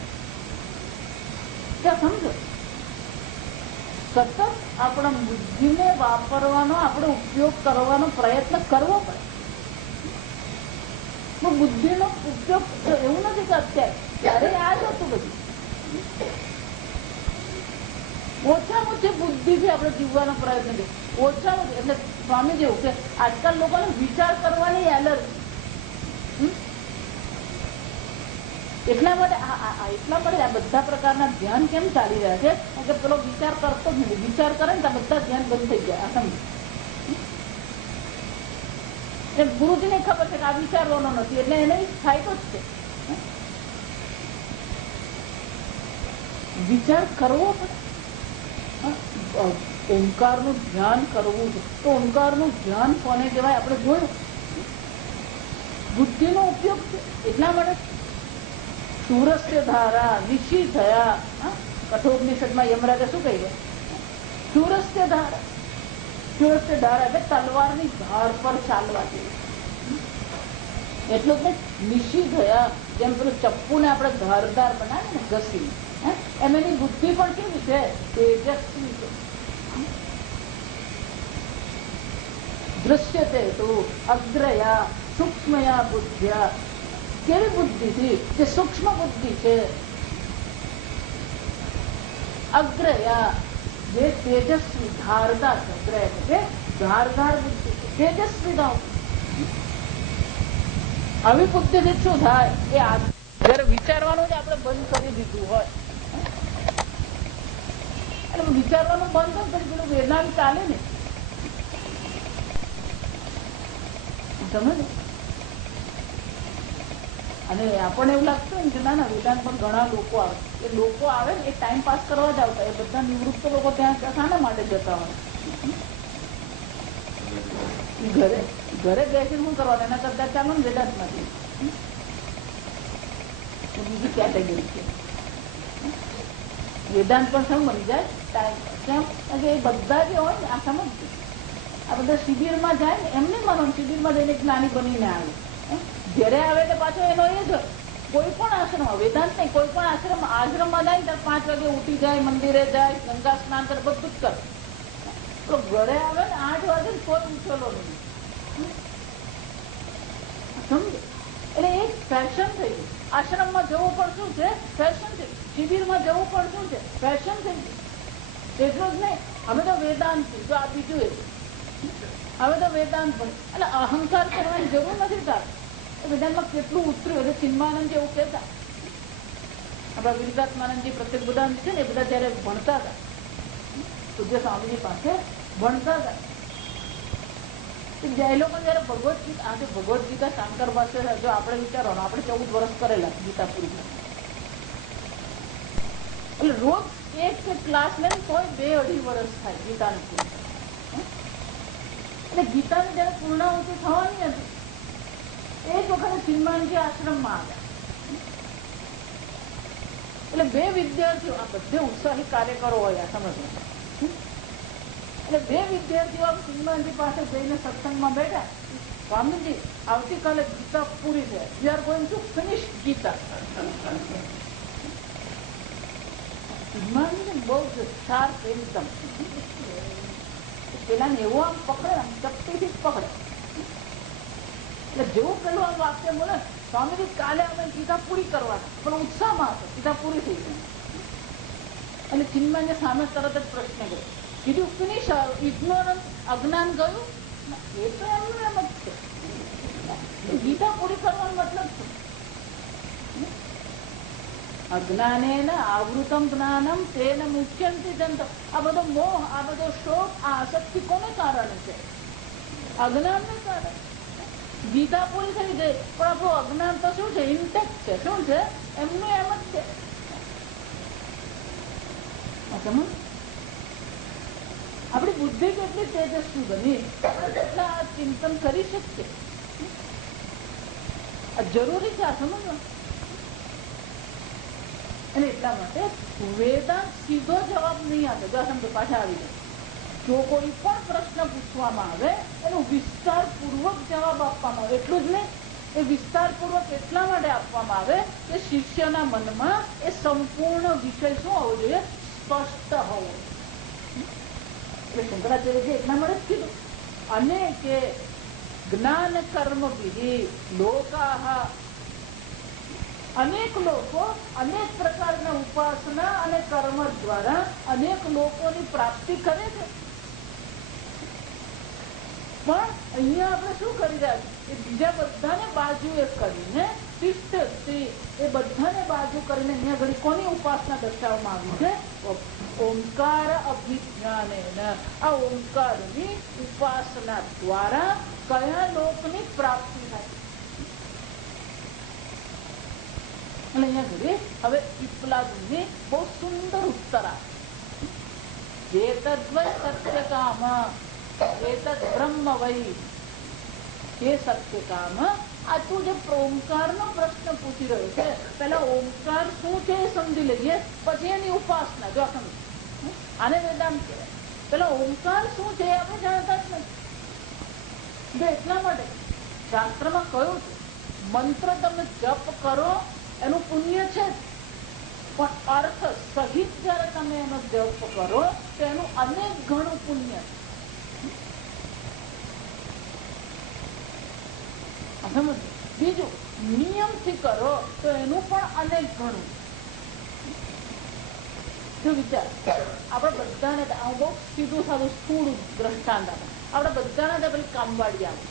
ત્યાં સમજો સતત આપણા બુદ્ધિને વાપરવાનો, આપણે ઉપયોગ કરવાનો પ્રયત્ન કરવો પડે. બુદ્ધિનો ઉપયોગ એવું નથી કે અત્યારે આ જ હતું બધું. ઓછામાં ઓછી બુદ્ધિથી આપણે જીવવાનો પ્રયત્ન કરીએ. ઓછામાં ઓછી એટલે સ્વામી જેવું કે આજકાલ લોકોને વિચાર કરવાની એલર્જી. એટલા માટે આ બધા પ્રકારના ધ્યાન કેમ ચાલી રહ્યા છે? કે પેલો વિચાર કરતો જ નથી. વિચાર કરે ને તો બધા ધ્યાન બંધ થઈ જાય. આ સમજ ગુરુજીને ખબર છે કે આ વિચારવાનો નથી, એટલે એને ફાયદો જ છે. વિચાર કરવો પડે. ઓમકારનું ધ્યાન કરવું છે તો ઓમકારનું ધ્યાન કોને કહેવાય આપણે જોયું. બુદ્ધિનો ઉપયોગ છે. એટલા માટે સુરસ્ય ધારા નિશી થયા. કઠોપનિષદમાં યમરાજે શું કહી ગયા? સુરસ્ય ધારા. સુરસ્ય ધારા એટલે તલવારની ધાર પર ચાલવા જેવું. એટલું જ નિશી થયા. જેમ પેલું ચપ્પુને આપણે ધારદાર બનાવે ને ઘસી, એમ એની બુદ્ધિ પણ કેવી છે? તેજસ્વી છે. દૃશ્યતે તો અગ્રયા સૂક્ષ્મયા બુદ્ધિયા. કેવી બુદ્ધિ થી? જે સૂક્ષ્મ બુદ્ધિ છે. અગ્રયા જે તેજસ્વી ધારદાર છે. અગ્રય એટલે ધારદાર બુદ્ધિ છે, તેજસ્વીતા. આવી બુદ્ધિથી શું થાય? એ જયારે વિચારવાનું જ આપણે બંધ કરી દીધું હોય, એટલે વિચારવાનું બંધ હોય પછી પેલું વેદાંત ચાલે ને. તમે અને આપણને એવું લાગતું ને કે ના વેદાંત પણ ઘણા લોકો આવે, એ લોકો આવે ને એ ટાઈમ પાસ કરવા જ આવતા, એ બધા નિવૃત્ત લોકો ત્યાં શાના માટે જતા હોય? ઘરે ઘરે બેસીને શું કરવાનું? એના કરતા ચાલો ને વેદાંત માંથી બીજી કેટેગરી છે. વેદાંત પણ સમજી જાય ટાઈમ કેમ કે એ બધા જે હોય ને આ સમજ, આ બધા શિબિરમાં જાય ને એમને માનો શિબિરમાં જઈને જ્ઞાની બનીને આવે, ઘરે આવે એટલે પાછો એનો એ જ કોઈ પણ આશ્રમ, વેદાંત નહીં, કોઈ પણ આશ્રમમાં જાય ત્યારે 5 વાગે ઉઠી જાય, મંદિરે જાય, ગંગા સ્નાન કરે, બધું જ કરે. તો ઘરે આવે ને 8 વાગે કોઈ ઉઠેલો નહીં, સમજે? એટલે એક ફેશન થઈ ગઈ. આશ્રમમાં જવું પણ શું છે? ફેશન થઈ. શિબિરમાં જવું પણ શું છે? ફેશન થઈ ગઈ. એટલું જ નહીં, હવે તો વેદાંત જો આ બીજું એ હવે તો વેદાંત પણ એટલે અહંકાર કરવાની જરૂર નથી. તાર વેદાંતમાં કેટલું ઉતર્યું. એટલે ચિન્માનંદ એવું કહેતા, આપણા વિરદાત્માનંદજી પ્રત્યેક બધા છે ને, એ બધા જયારે ભણતા હતા પૂજ્ય સ્વામીજી પાસે ભણતા હતા, એ લોકો જયારે ભગવદ ગીતા, આજે ભગવદ ગીતા શંકર પાસે જો આપણે વિચારવાનું, આપણે 14 વર્ષ કરેલા ગીતા પૂરી કરી, એટલે રોજ એક ક્લાસ લે તોય 2-2.5 વર્ષ થાય ગીતાને પૂરી. એટલે ગીતાની જયારે પૂર્ણાહુતિ થવાની હતી એક વખતે ચિન્માનજી આશ્રમમાં આવ્યા. એટલે 2 વિદ્યાર્થીઓ, આ બધે ઉત્સાહી કાર્યકરો હોય સમજવા, એટલે 2 વિદ્યાર્થીઓ ચિન્માનજી પાસે જઈને સત્સંગમાં બેઠા, સ્વામીજી આવતીકાલે ગીતા પૂરી છે, we are going to finish Gita. ચિન્માનજી બહુ શાર્પ એકદમ, પેલા ને એવું આમ પકડે, આમ ચપટીથી જ પકડે. એટલે જેવું પેલું આમ વાક્ય બોલે, સ્વામીજી કાલે અમે ગીતા પૂરી કરવાના, પણ ઉત્સાહમાં હતો, ગીતા પૂરી થઈ ગઈ. એટલે ચિન્માનજી સામે તરત જ પ્રશ્ન કર્યો, કીધું ફિનિશ, ઇગ્નોરન્સ, અજ્ઞાન ગયું? એ તો એમનું એમ જ છે, ગીતા પૂરી કરવાનો મતલબ છે. અજ્ઞાનેન આવૃતમ જ્ઞાનમ તેન મુચ્યંતિ દંત. આ બધો મોહ, આ બધો શોક, આ આસક્તિ કોને કારણે છે? અજ્ઞાનને કારણે. ગીતા પૂરી થઈ ગઈ, પણ આપણું અજ્ઞાન તો શું છે? ઇન્ટેક્ટ છે. શું છે? એમનું એમ જ છે. આપણી બુદ્ધિ કેટલી તેજસ્વી બની, કેટલા ચિંતન કરી શકીએ, જરૂરી છે આ સમજવાનું. અને એટલા માટે વેદાંત સીધો જવાબ નહીં આપે. જો સમજો, પાછા આવી જાય, જો કોઈ પણ પ્રશ્ન પૂછવામાં આવે એનો વિસ્તારપૂર્વક જવાબ આપવામાં આવે. એટલું જ નહીં, એ વિસ્તારપૂર્વક એટલા માટે આપવામાં આવે કે શિષ્યના મનમાં એ સંપૂર્ણ વિષય શું હોવો જોઈએ? સ્પષ્ટ હોવો. એટલે શંકરાચાર્યજી એટલા માટે જ કીધું, અને કે જ્ઞાન કર્મ વિધિ લોકા, અનેક લોકો અનેક પ્રકારના ઉપાસના અને કર્મ દ્વારા અનેક લોકોની પ્રાપ્તિ કરે છે. પણ અહીંયા આપણે શું કરી રહ્યા છીએ? બીજા બધાને બાજુએ કરીને તિષ્ઠતિ, એ બધાને બાજુ કરીને અહીંયા ઘડી કોની ઉપાસના દર્શાવવામાં આવી છે? ઓમકાર અભિજ્ઞાનેન. આ ઓમકારની ઉપાસના દ્વારા કયા લોકની પ્રાપ્તિ થાય? અને અહીંયા ઘડી હવે પીપલાદની બહુ સુંદર ઉત્તર આપે, એતદ્વૈ સત્ય કામ એતદ બ્રહ્મ વૈ. એ સત્ય કામ, આ તું જે ઓમકાર નો પ્રશ્ન પૂછી રહ્યો છે, પેલા ઓમકાર શું છે એ સમજી લઈએ, પછી એની ઉપાસના. જો સમજ, આને વેદાંત કહેવાય. પેલા ઓમકાર શું છે આપણે જાણતા જ નથી. એટલા માટે શાસ્ત્રમાં કહ્યું છે, મંત્ર તમે જપ કરો એનું પુણ્ય છે, પણ અર્થ સહિત જયારે તમે એનો જપ કરો તો એનું અનેક ઘણું પુણ્ય છે. બીજું, નિયમથી કરો તો એનું પણ અનેક ઘણું. જો વિચાર, આપણે બધાને, બહુ સીધું સાધું સ્થૂળ દ્રષ્ટાંત આપે, આપણે બધાને પેલી કામવાળી આવે,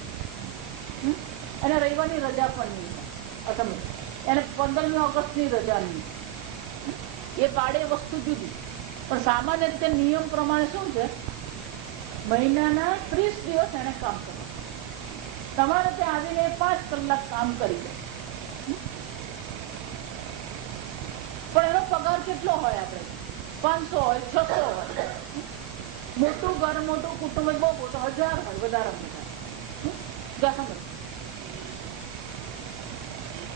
એને રવિવારની રજા પણ નહીં હોય, એને 15મી ઓગસ્ટની રજા નહીં. એ પાડે વસ્તુ જુદી, પણ સામાન્ય રીતે નિયમ પ્રમાણે શું છે? મહિનાના 30 દિવસ એને કામ કરવું. તમારે ત્યાં આવીને 5 કલાક કામ કરી દે, પગાર કેટલો હોય? આપણે 500 હોય, 600 હોય. મોટું ઘર, મોટું કુટુંબ બહુ મોટું 1000 હોય વધારે.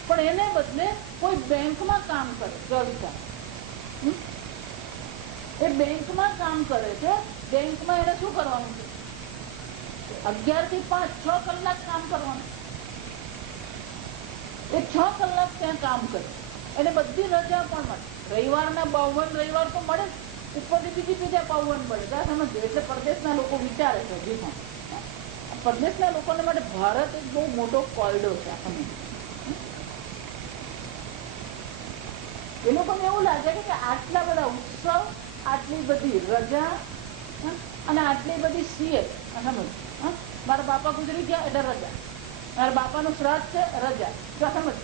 પણ એને બદલે કોઈ બેંકમાં કામ કરે, વિચાર. એ બેંકમાં કામ કરે છે. બેંકમાં એને શું કરવાનું છે? 11 થી 5, 6 કલાક કામ કરવાનું. એ 6 કલાક ત્યાં કામ કરે. એને બધી રજા પણ મળે. રવિવારના 52 રવિવાર તો મળે, ઉપરથી બીજા 52 મળે. સમજ. એટલે પરદેશના લોકો વિચારે છે હજી પણ. પરદેશના લોકોને માટે ભારત એક બહુ મોટો કોયડો છે. એ લોકોને એવું લાગે કે આટલા બધા ઉત્સવ, આટલી બધી રજા અને આટલી બધી સીએ. સમજ. મારા બાપા ગુજરી ગયા એટલે રજા, મારા બાપાનું શ્રાદ્ધ છે રજા. સમજ.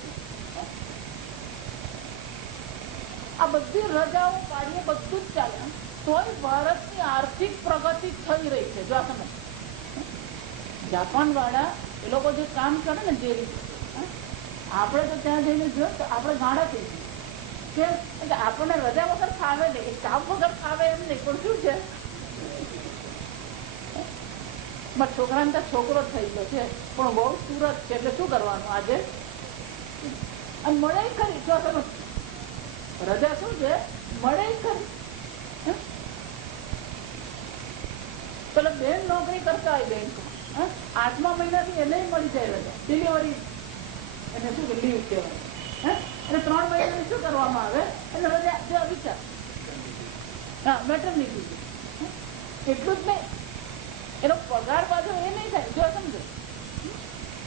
આ બધી રજાઓ પાડીએ, બધું જ ચાલે. તોય ભારતની આર્થિક પ્રગતિ થઈ રહી છે. જો સમજ. જાપાન વાળા એ લોકો જે કામ કરે ને, જે રીતે આપણે તો ત્યાં જઈને જોયું તો આપણે ગાંડા થઈ ગયું. કેમ? આપણને રજા વગર ફાવે નહીં, કામ વગર ફાવે એમ નહીં. પણ શું છે, મારા છોકરાને ત્યાં છોકરો થઈ ગયો છે, પણ બહુ સુરત છે, એટલે શું કરવાનું આજે? મળે ખરી. જો સમજ. રજા શું છે? મળે ખરી. પેલા બેન નોકરી કરતા હોય બેંકમાં, 8મા મહિનાથી એને મળી જાય રજા. ડિલિવરી એને શું લીવ કહેવાય. અને 3 મહિનાની શું કરવામાં આવે? એટલે રજા. વિચાર. હા, મેટર્નિટી. એટલું જ નહીં, એનો પગાર બાજુ એ નહીં થાય. જો સમજો,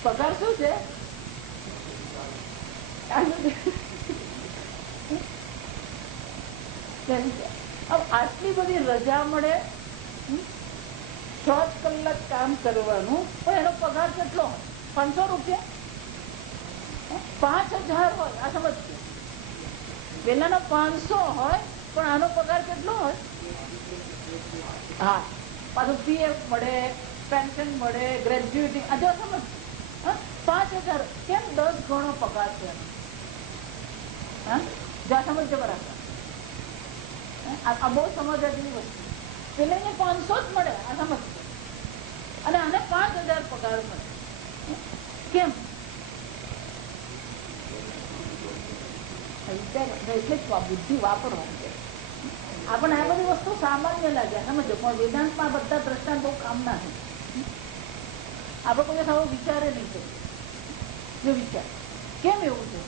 પગાર શું છે? આટલી બધી રજા મળે, 6 કલાક કામ કરવાનું, પણ એનો પગાર કેટલો હોય? 500 રૂપિયા, 5000 હોય. આ સમજ. પેલાનો 500 હોય, પણ આનો પગાર કેટલો હોય? હા, પાછું પીએફ મળે, પેન્શન મળે, ગ્રેજ્યુએટી. આ જો સમજ. 5000. કેમ? 10 ગણો પગાર છે. જ્યાં સમજજો બરાબર. આ બહુ સમજવા જેવી વસ્તુ. પેલા 500 જ મળે. આ સમજ. અને આને 5000 પગાર મળે. કેમ? એટલે બુદ્ધિ વાપરવાની છે. આપણને આ બધી વસ્તુ સામાન્ય લાગે, સમજો. પણ વેદાંતમાં બધા દ્રષ્ટાંત બહુ કામના છે. આપણે કોઈ આવો વિચારે નહીં કરીએ. જો વિચાર કેમ એવું છે?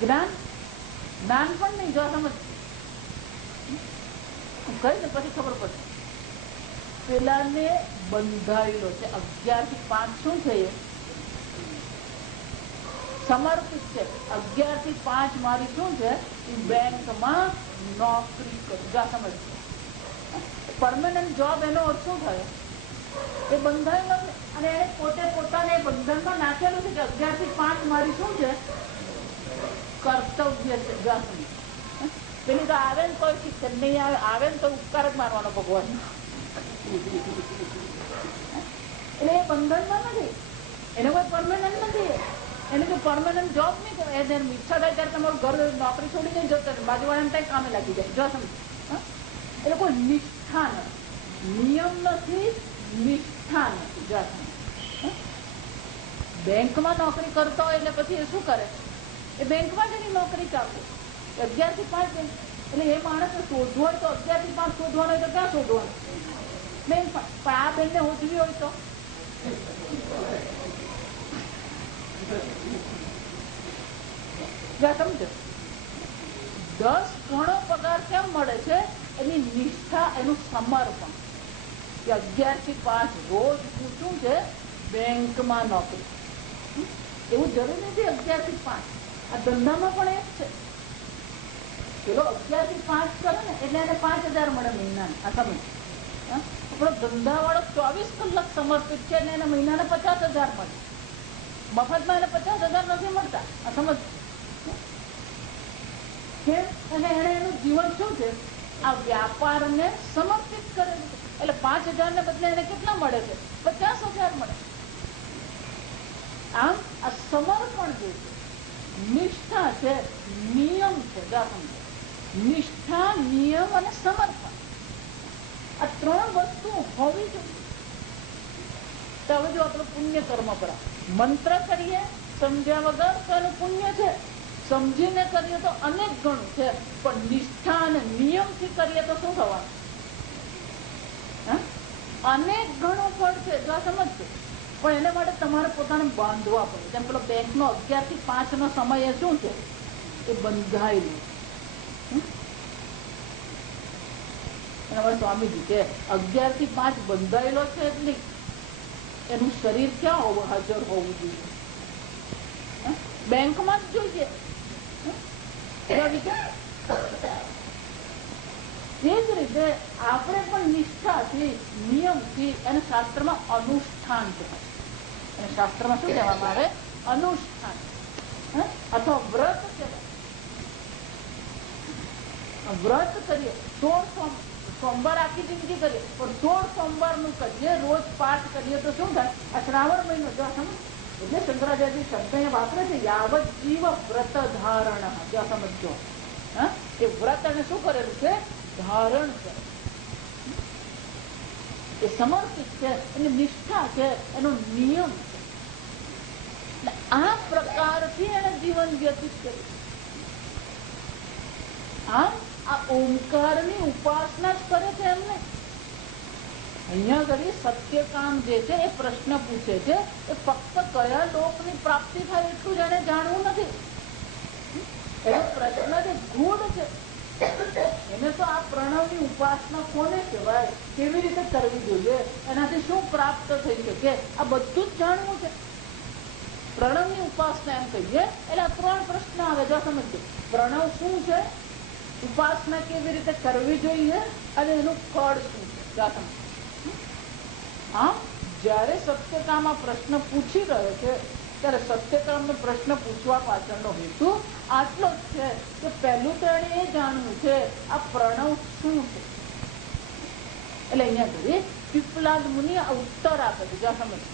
જ્ઞાન પણ નહીં. જો સમજ કઈ ને પછી ખબર પડશે. પેલાને બંધાયેલો છે. 11 થી 5 શું છે? સમર્પિત છે. 11 થી 5 મારી શું છે? બેંકમાં નોકરી કરું. સમજ. પરમાનન્ટ જોબ એનો અર્થ શું થયો? એ બંધાયેલો છે. અને એને પોતે પોતાને બંધનમાં નાખેલું છે કે 11 થી 5 મારી શું છે? કર્તવ્ય છે. પેલી તો આવે ને કોઈ શિક્ષણ નહીં આવે ને તો ઉપકાર જ મારવાનો ભગવાન. એટલે એ બંધનમાં નથી. એને કોઈ પરમાનન્ટ નથી. એને તો પરમાનન્ટ જોબ નહીં કરે. ઈચ્છા થાય ત્યારે તમારું ઘર નોકરી છોડી નહીં જતો, બાજુવાળાને ત્યાં કામે લાગી જાય. જો સમજ. એટલે કોઈ નિષ્ઠા નથી, નિયમ નથી, નિષ્ઠા નથી. જો બેંકમાં નોકરી કરતો હોય એટલે પછી એ શું કરે? એ બેંકમાં જ એની નોકરી ચાલુ. 11 થી 5 બેંક. એટલે એ માણસને શોધવો હોય તો 11 થી 5 શોધવાનો હોય તો ક્યાં શોધવાનું? બેંકમાં. પણ આ બેનને ઓછવી હોય તો સમજો. 10 ગણો પગાર કેમ મળે છે? એની નિષ્ઠા, એનું સમર્પણ. 11 થી 5 રોજ હું શું છે? બેંકમાં નોકરી. એવું જરૂર નથી 11 થી 5. આ ધંધામાં પણ એક છે. પેલો 11 થી 5 કરે ને એટલે એને 5000 મળે મહિનાને. આ સમજ. આપણો ધંધા વાળો 24 કલાક સમર્પિત છે અને એને મહિનાને 50000 મળે. મફતમાં એને 50000 નથી મળતા. આ સમજ. કેમ? અને એને એનું જીવન શું છે? આ વ્યાપારને સમર્પિત કરેલું છે. એટલે 5000 ને બદલે એને કેટલા મળે છે? 50000 મળે. આમ આ સમર્પણ જે છે નિષ્ઠા છે, નિયમ છે. નિષ્ઠા, નિયમ અને સમર્પણ, આ ત્રણ વસ્તુ હોવી જોઈએ. તો હવે જો આપણે પુણ્ય કર્મ પર મંત્ર કરીએ સમજ્યા વગર તો એનું પુણ્ય છે, સમજીને કરીએ તો અનેક ગણું છે, પણ નિષ્ઠા અને નિયમથી કરીએ તો શું થવાનું? અનેક ગણું ફળ છે. જો આ સમજજો. પણ એના માટે તમારે પોતાને બાંધવા પડે. જેમ પેલો બેંકનો 11 થી 5 નો સમય એ શું છે? એ બંધાયેલું. એના માટે સ્વામીજી કે 11 થી 5 બંધાયેલો છે એટલે એનું શરીર ક્યાં હાજર હોવું જોઈએ? બેંકમાં જ જોઈએ. એ જ રીતે આપણે પણ નિષ્ઠાથી, નિયમથી, એને શાસ્ત્રમાં અનુષ્ઠાન કહેવાય. અને શાસ્ત્રમાં શું કહેવામાં આવે? અનુષ્ઠાન અથવા વ્રત કહેવાય. વ્રત કરીએ 16 સોમવાર આખી જિંદગી કરીએ, પણ 16 સોમવારનું કરીએ, રોજ પાઠ કરીએ તો શું થાય? આ શ્રાવણ મહિનો જો સમજ એટલે શંકરાચાર્ય શબ્દ વાપરે છે, યાવત જીવ વ્રત ધારણ. જો સમજો એ વ્રત એને શું કરેલું છે? ધારણ કરે. એ સમર્પિત છે, એની નિષ્ઠા છે, એનો નિયમ છે. આ પ્રકારથી એને જીવન વ્યતીત કર્યું. આ ઓમકારની ઉપાસના જ કરે છે એમને. અહીંયા ઘડી સત્યકામ જે છે એ પ્રશ્ન પૂછે છે, એ ફક્ત કયા લોકની પ્રાપ્તિ થાય એટલું જ એને જાણવું નથી. એનો પ્રશ્ન જે ગૂઢ છે, એને તો આ પ્રણવની ઉપાસના કોને કહેવાય, કેવી રીતે કરવી જોઈએ, એનાથી શું પ્રાપ્ત થઈ શકે, આ બધું જ જાણવું છે. પ્રણવની ઉપાસના એમ કહીએ એટલે આ 3 પ્રશ્ન આવે. જો સમજો પ્રણવ શું છે, ઉપાસના કેવી રીતે કરવી જોઈએ અને એનું ફળ શું છે. જયારે સત્યકામ આ પ્રશ્ન પૂછી રહ્યો છે ત્યારે સત્યકામ પ્રશ્ન પૂછવા પાછળનો હેતુ આટલો જ છે કે પહેલું તો એને એ જાણવું છે આ પ્રણવ શું છે. એટલે અહીંયા ઘડી પીપલાદ મુનિ આ ઉત્તર આપે છે.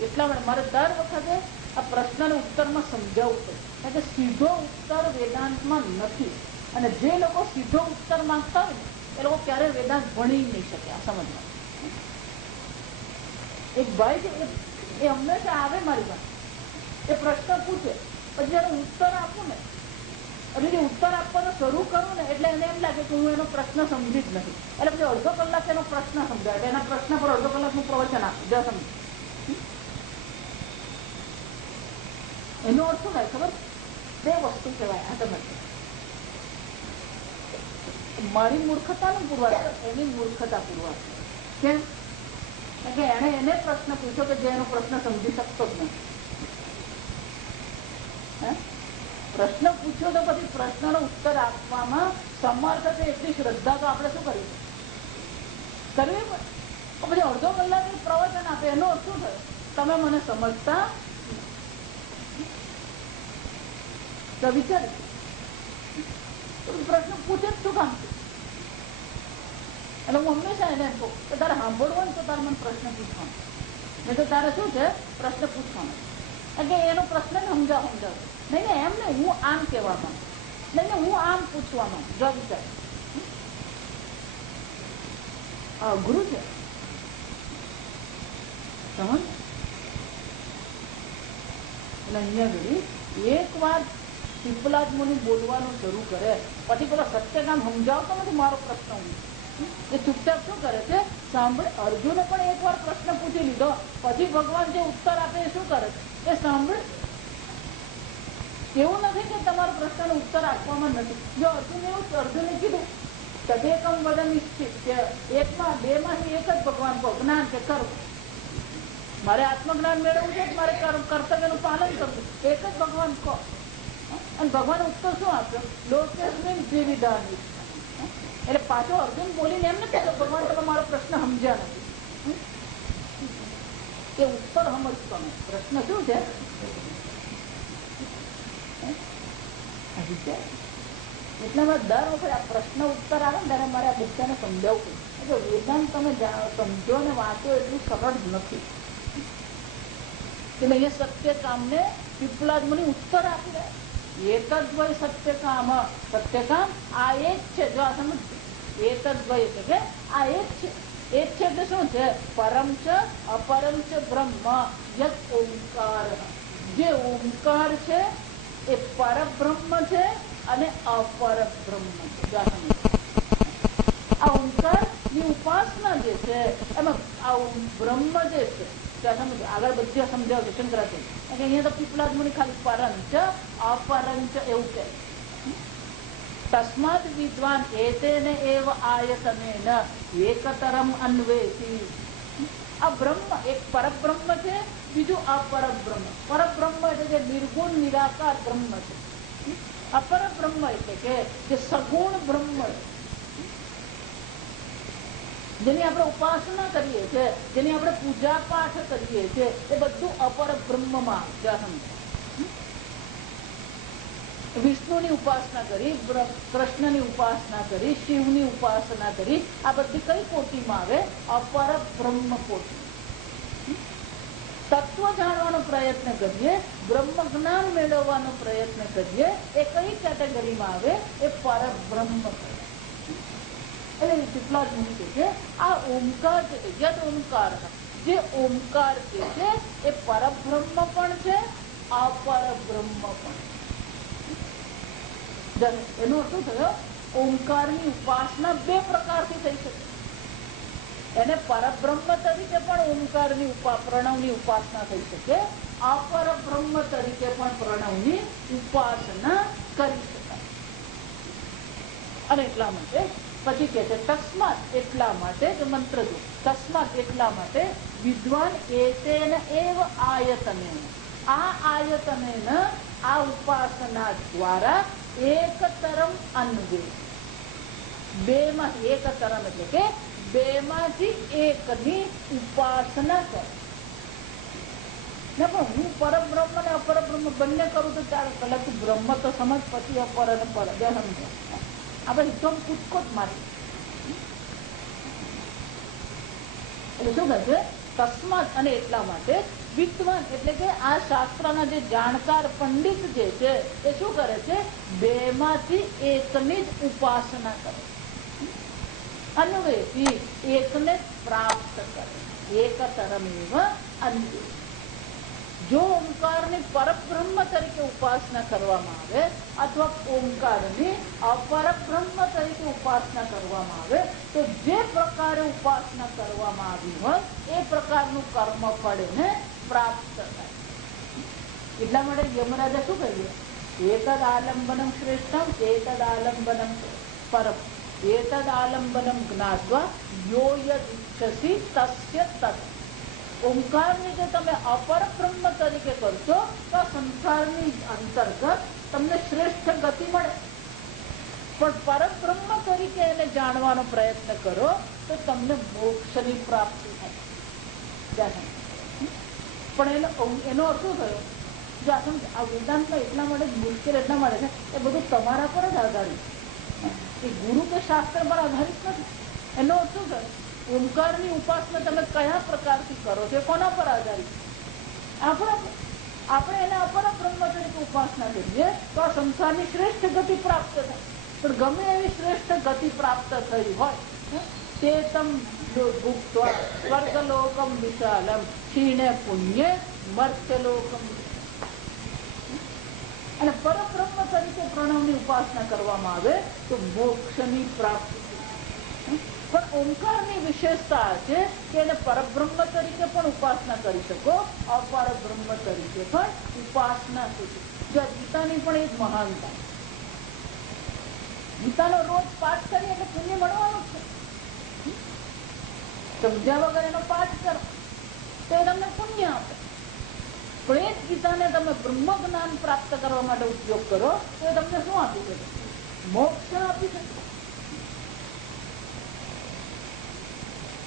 એટલા માટે મારે દર વખતે આ પ્રશ્નના ઉત્તરમાં સમજાવવું પડે, કારણ કે સીધો ઉત્તર વેદાંતમાં નથી. અને જે લોકો સીધો ઉત્તર માંગતા હોય ને એ લોકો ક્યારે વેદાંત ભણી નહીં શકે. આ સમજમાં એક ભાઈ છે એ હંમેશા આવે મારી પાસે, એ પ્રશ્ન પૂછે, પછી જયારે ઉત્તર આપું ને અને જે ઉત્તર આપવાનો શરૂ કરું ને એટલે એને એમ લાગે કે હું એનો પ્રશ્ન સમજી જ નથી. એટલે પછી અડધો કલાક એનો પ્રશ્ન સમજાય, એના પ્રશ્ન પર અડધો કલાકનું પ્રવચન આપે. જો સમજ એનો અર્થ શું થાય ખબર? 2 વસ્તુ કહેવાય. આ સમજ મારી મૂર્ખતાનું પુરવાર, એની મૂર્ખતા પુરવાર. કેમ કે એને પ્રશ્ન પૂછ્યો કે જે એનો પ્રશ્ન સમજી શકતો જ નથી. પ્રશ્ન પૂછ્યો તો પછી પ્રશ્નનો ઉત્તર આપવામાં સમર્થ છે એટલી શ્રદ્ધા તો આપણે શું કરવી કરવી પડે. પછી અડધો કલાક પ્રવચન આપે એનો અર્થ શું થયો? તમે મને સમજતા તો વિચાર પ્રશ્ન પૂછે જ શું કામ છે? એટલે હું હંમેશા એને એમ કહું કે તારે સાંભળવું ને તો તારે મને પ્રશ્ન પૂછવાનો, નહીં તો તારે શું છે પ્રશ્ન પૂછવાનો. એટલે એનો પ્રશ્ન સમજાવ નહીં ને એમ ને હું આમ કહેવા માંગુ, નહીં ને હું આમ પૂછવા માંગુ. જો વિચાર અઘરું છે. સમજ એટલે અહીંયા ઘડી એક વાર પીપલાદ મુનિ બોલવાનું શરૂ કરે પછી પેલો સત્યકામ સમજાવતો નથી મારો પ્રશ્ન હું એ ચૂપચાપ શું કરે છે સાંભળે. અર્જુને પણ એક વાર પ્રશ્ન પૂછી લીધો પછી ભગવાન જે ઉત્તર આપે એ શું કરે છે એ સાંભળે. એવું નથી કે તમારો પ્રશ્નનો ઉત્તર આપવામાં નથી. જો અર્જુને કીધું તદેકમ વદ નિશ્ચિત કે 1 માં 2 માંથી એક જ ભગવાન કહો જ્ઞાન કે કરવું. મારે આત્મજ્ઞાન મેળવવું છે, મારે કર્તવ્યનું પાલન કરવું, એક જ ભગવાન કહો. અને ભગવાન ઉત્તર શું આપ્યો? લોકેસ્મિન દ્વિવિધાની. એટલે પાછો અર્જુન બોલીને એમ નથી કે ભગવાન તમે મારો પ્રશ્ન સમજ્યા નથી. એ ઉત્તર સમજતો નહીં. પ્રશ્ન શું છે? એટલા માટે દર વખતે આ પ્રશ્ન ઉત્તર આવે ને ત્યારે મારે આ બધાને સમજાવવું પડે. વેદાંત તમે સમજો ને વાંચો એટલું સરળ નથી. એટલે અહીંયા સત્ય કામને પીપલાદ મુનિ ઉત્તર આપી રહ્યા. એતદ્વય સત્યકામ, સત્યકામ આ એક છે. જો આ સમજ, એતદ્વય એટલે કે આ એક છે. એક છે એટલે શું છે? પરમ ચ અપરમ ચ બ્રહ્મ યત ઓમકાર. જે ઓમકાર છે એ પરબ્રહ્મ છે અને અપરબ્રહ્મ છે. આ ઓમકાર ની ઉપાસના જે છે એમાં આ બ્રહ્મ જે છે આગળ બધી સમજાવશે શંકરાચાર્ય. અહીંયા તો પીપલાદ મુનિ ખાલી પરંચ અપરંચ એવું કે. તસ્માદ વિદ્વાન એતેન એવ આયતનેન એકતરમ અન્વેષી. આ બ્રહ્મ એક પરબ્રહ્મ છે, બીજું અપરબ્રહ્મ. પરબ્રહ્મ એટલે કે નિર્ગુણ નિરાકાર બ્રહ્મ છે. અપરબ્રહ્મ એટલે કે જે સગુણ બ્રહ્મ છે, જેની આપણે ઉપાસના કરીએ છીએ, જેની આપણે પૂજા પાઠ કરીએ છીએ, એ બધું અપરબ્રહ્મમાં વિષ્ણુની ઉપાસના કરી, કૃષ્ણની ઉપાસના કરી, શિવની ઉપાસના કરી. આ બધી કઈ કોટીમાં આવે? અપરબ્રહ્મ કોટી. તત્વ જાણવાનો પ્રયત્ન કરીએ, બ્રહ્મ જ્ઞાન મેળવવાનો પ્રયત્ન કરીએ, એ કઈ કેટેગરીમાં આવે? એ પરબ્રહ્મ. એટલે કેટલા જ મુનિ છે આ ઓમકાર છે, યદ ઓમકાર. જે ઓમકાર છે એ પરબ્રહ્મ પણ છે, અપરબ્રહ્મ પણ. એનો શું થયો? ઓમકાર ની ઉપાસના બે પ્રકારથી થઈ શકે. એને પરબ્રહ્મ તરીકે પણ ઓમકાર ની પ્રણવ ની ઉપાસના થઈ શકે, અપરબ્રહ્મ તરીકે પણ પ્રણવ ની ઉપાસના કરી શકાય. અને એટલા માટે પછી કે છે તસ્માત, એટલા માટે જો મંત્ર જો તસ્માત એટલા માટે વિદ્વાન એતેન એવ આયતનેન, આ આયતનેન આ ઉપાસના દ્વારા એકતરમ અન્વે. બે માં એકતરમ એટલે કે બે માંથી એકની ઉપાસના કરે. પણ હું પરબ્રહ્મ ને અપરબ્રહ્મ બંને કરું તો ચાલે. પેલા તું બ્રહ્મ તો સમજ, પછી અપર અને પર બે સમજો. આપણે એકદમ કૂદકો જ મારી. એટલે શું કહે છે? તસ્માત અને એટલા માટે વિદ્વાન એટલે કે આ શાસ્ત્રના જે જાણકાર પંડિત જે છે એ શું કરે છે? બે માંથી એકની જ ઉપાસના કરે, અન્વેષી એકને પ્રાપ્ત કરે. એકતરમેવ અન્વે. જો ઓમકારની પરબ્રહ્મ તરીકે ઉપાસના કરવામાં આવે અથવા ઓમકારની અપરબ્રહ્મ તરીકે ઉપાસના કરવામાં આવે તો જે પ્રકારે ઉપાસના કરવામાં આવી હોય એ પ્રકારનું કર્મ ફળ એને પ્રાપ્ત થાય. એટલા માટે યમરાજા શું કહ્યું? એતદ આલંબનમ શ્રેષ્ઠમ એતદ આલંબનમ પરમ એતદ આલંબનમ જ્ઞાત્વા યો યદિચ્છસી તસ્ય તત. ઓમકારની જે તમે અપરબ્રહ્મ તરીકે કરશો તો સંસારની અંતર્ગત તમને શ્રેષ્ઠ ગતિ મળે. પણ પરબ્રહ્મ તરીકે એને જાણવાનો પ્રયત્ન કરો તો તમને મોક્ષની પ્રાપ્તિ થાય. પણ એનો અર્થ શું થયો? આ વેદાંતમાં એટલા માટે મુશ્કેલ એટલા માટે છે એ બધું તમારા પર જ આધારિત, એ ગુરુ કે શાસ્ત્ર પર આધારિત નથી. એનો અર્થ શું થયો? ઓમકારની ઉપાસના તમે કયા પ્રકારથી કરો છો, કોના પર આધારિત? આપણે એને અપરબ્રહ્મ તરીકે ઉપાસના કરીએ તો આ સંસારની શ્રેષ્ઠ ગતિ પ્રાપ્ત થાય. પણ ગમે એવી શ્રેષ્ઠ ગતિ પ્રાપ્ત થઈ હોય તે તમ ભુક્ત્વા સ્વર્ગલોકમ વિશાલમ ક્ષીણે પુણ્ય મર્ત્યલોકમ. અને પરબ્રહ્મ તરીકે પ્રણવની ઉપાસના કરવામાં આવે તો મોક્ષની પ્રાપ્તિ. પણ ઓમકારની વિશેષતા છે કે એને પરબ્રહ્મ તરીકે પણ ઉપાસના કરી શકો, અપરબ્રહ્મ તરીકે પણ ઉપાસના કરી શકો. ગીતાની પણ એક મહાનતા. ગીતાનો રોજ પાઠ કરીએ એટલે પુણ્ય મળવાનું છે. સમજ્યા વગર એનો પાઠ કરો તો એ તમને પુણ્ય આપે. પણ એ જ ગીતાને તમે બ્રહ્મ જ્ઞાન પ્રાપ્ત કરવા માટે ઉપયોગ કરો તો એ તમને શું આપી શકે? મોક્ષ આપી શકે.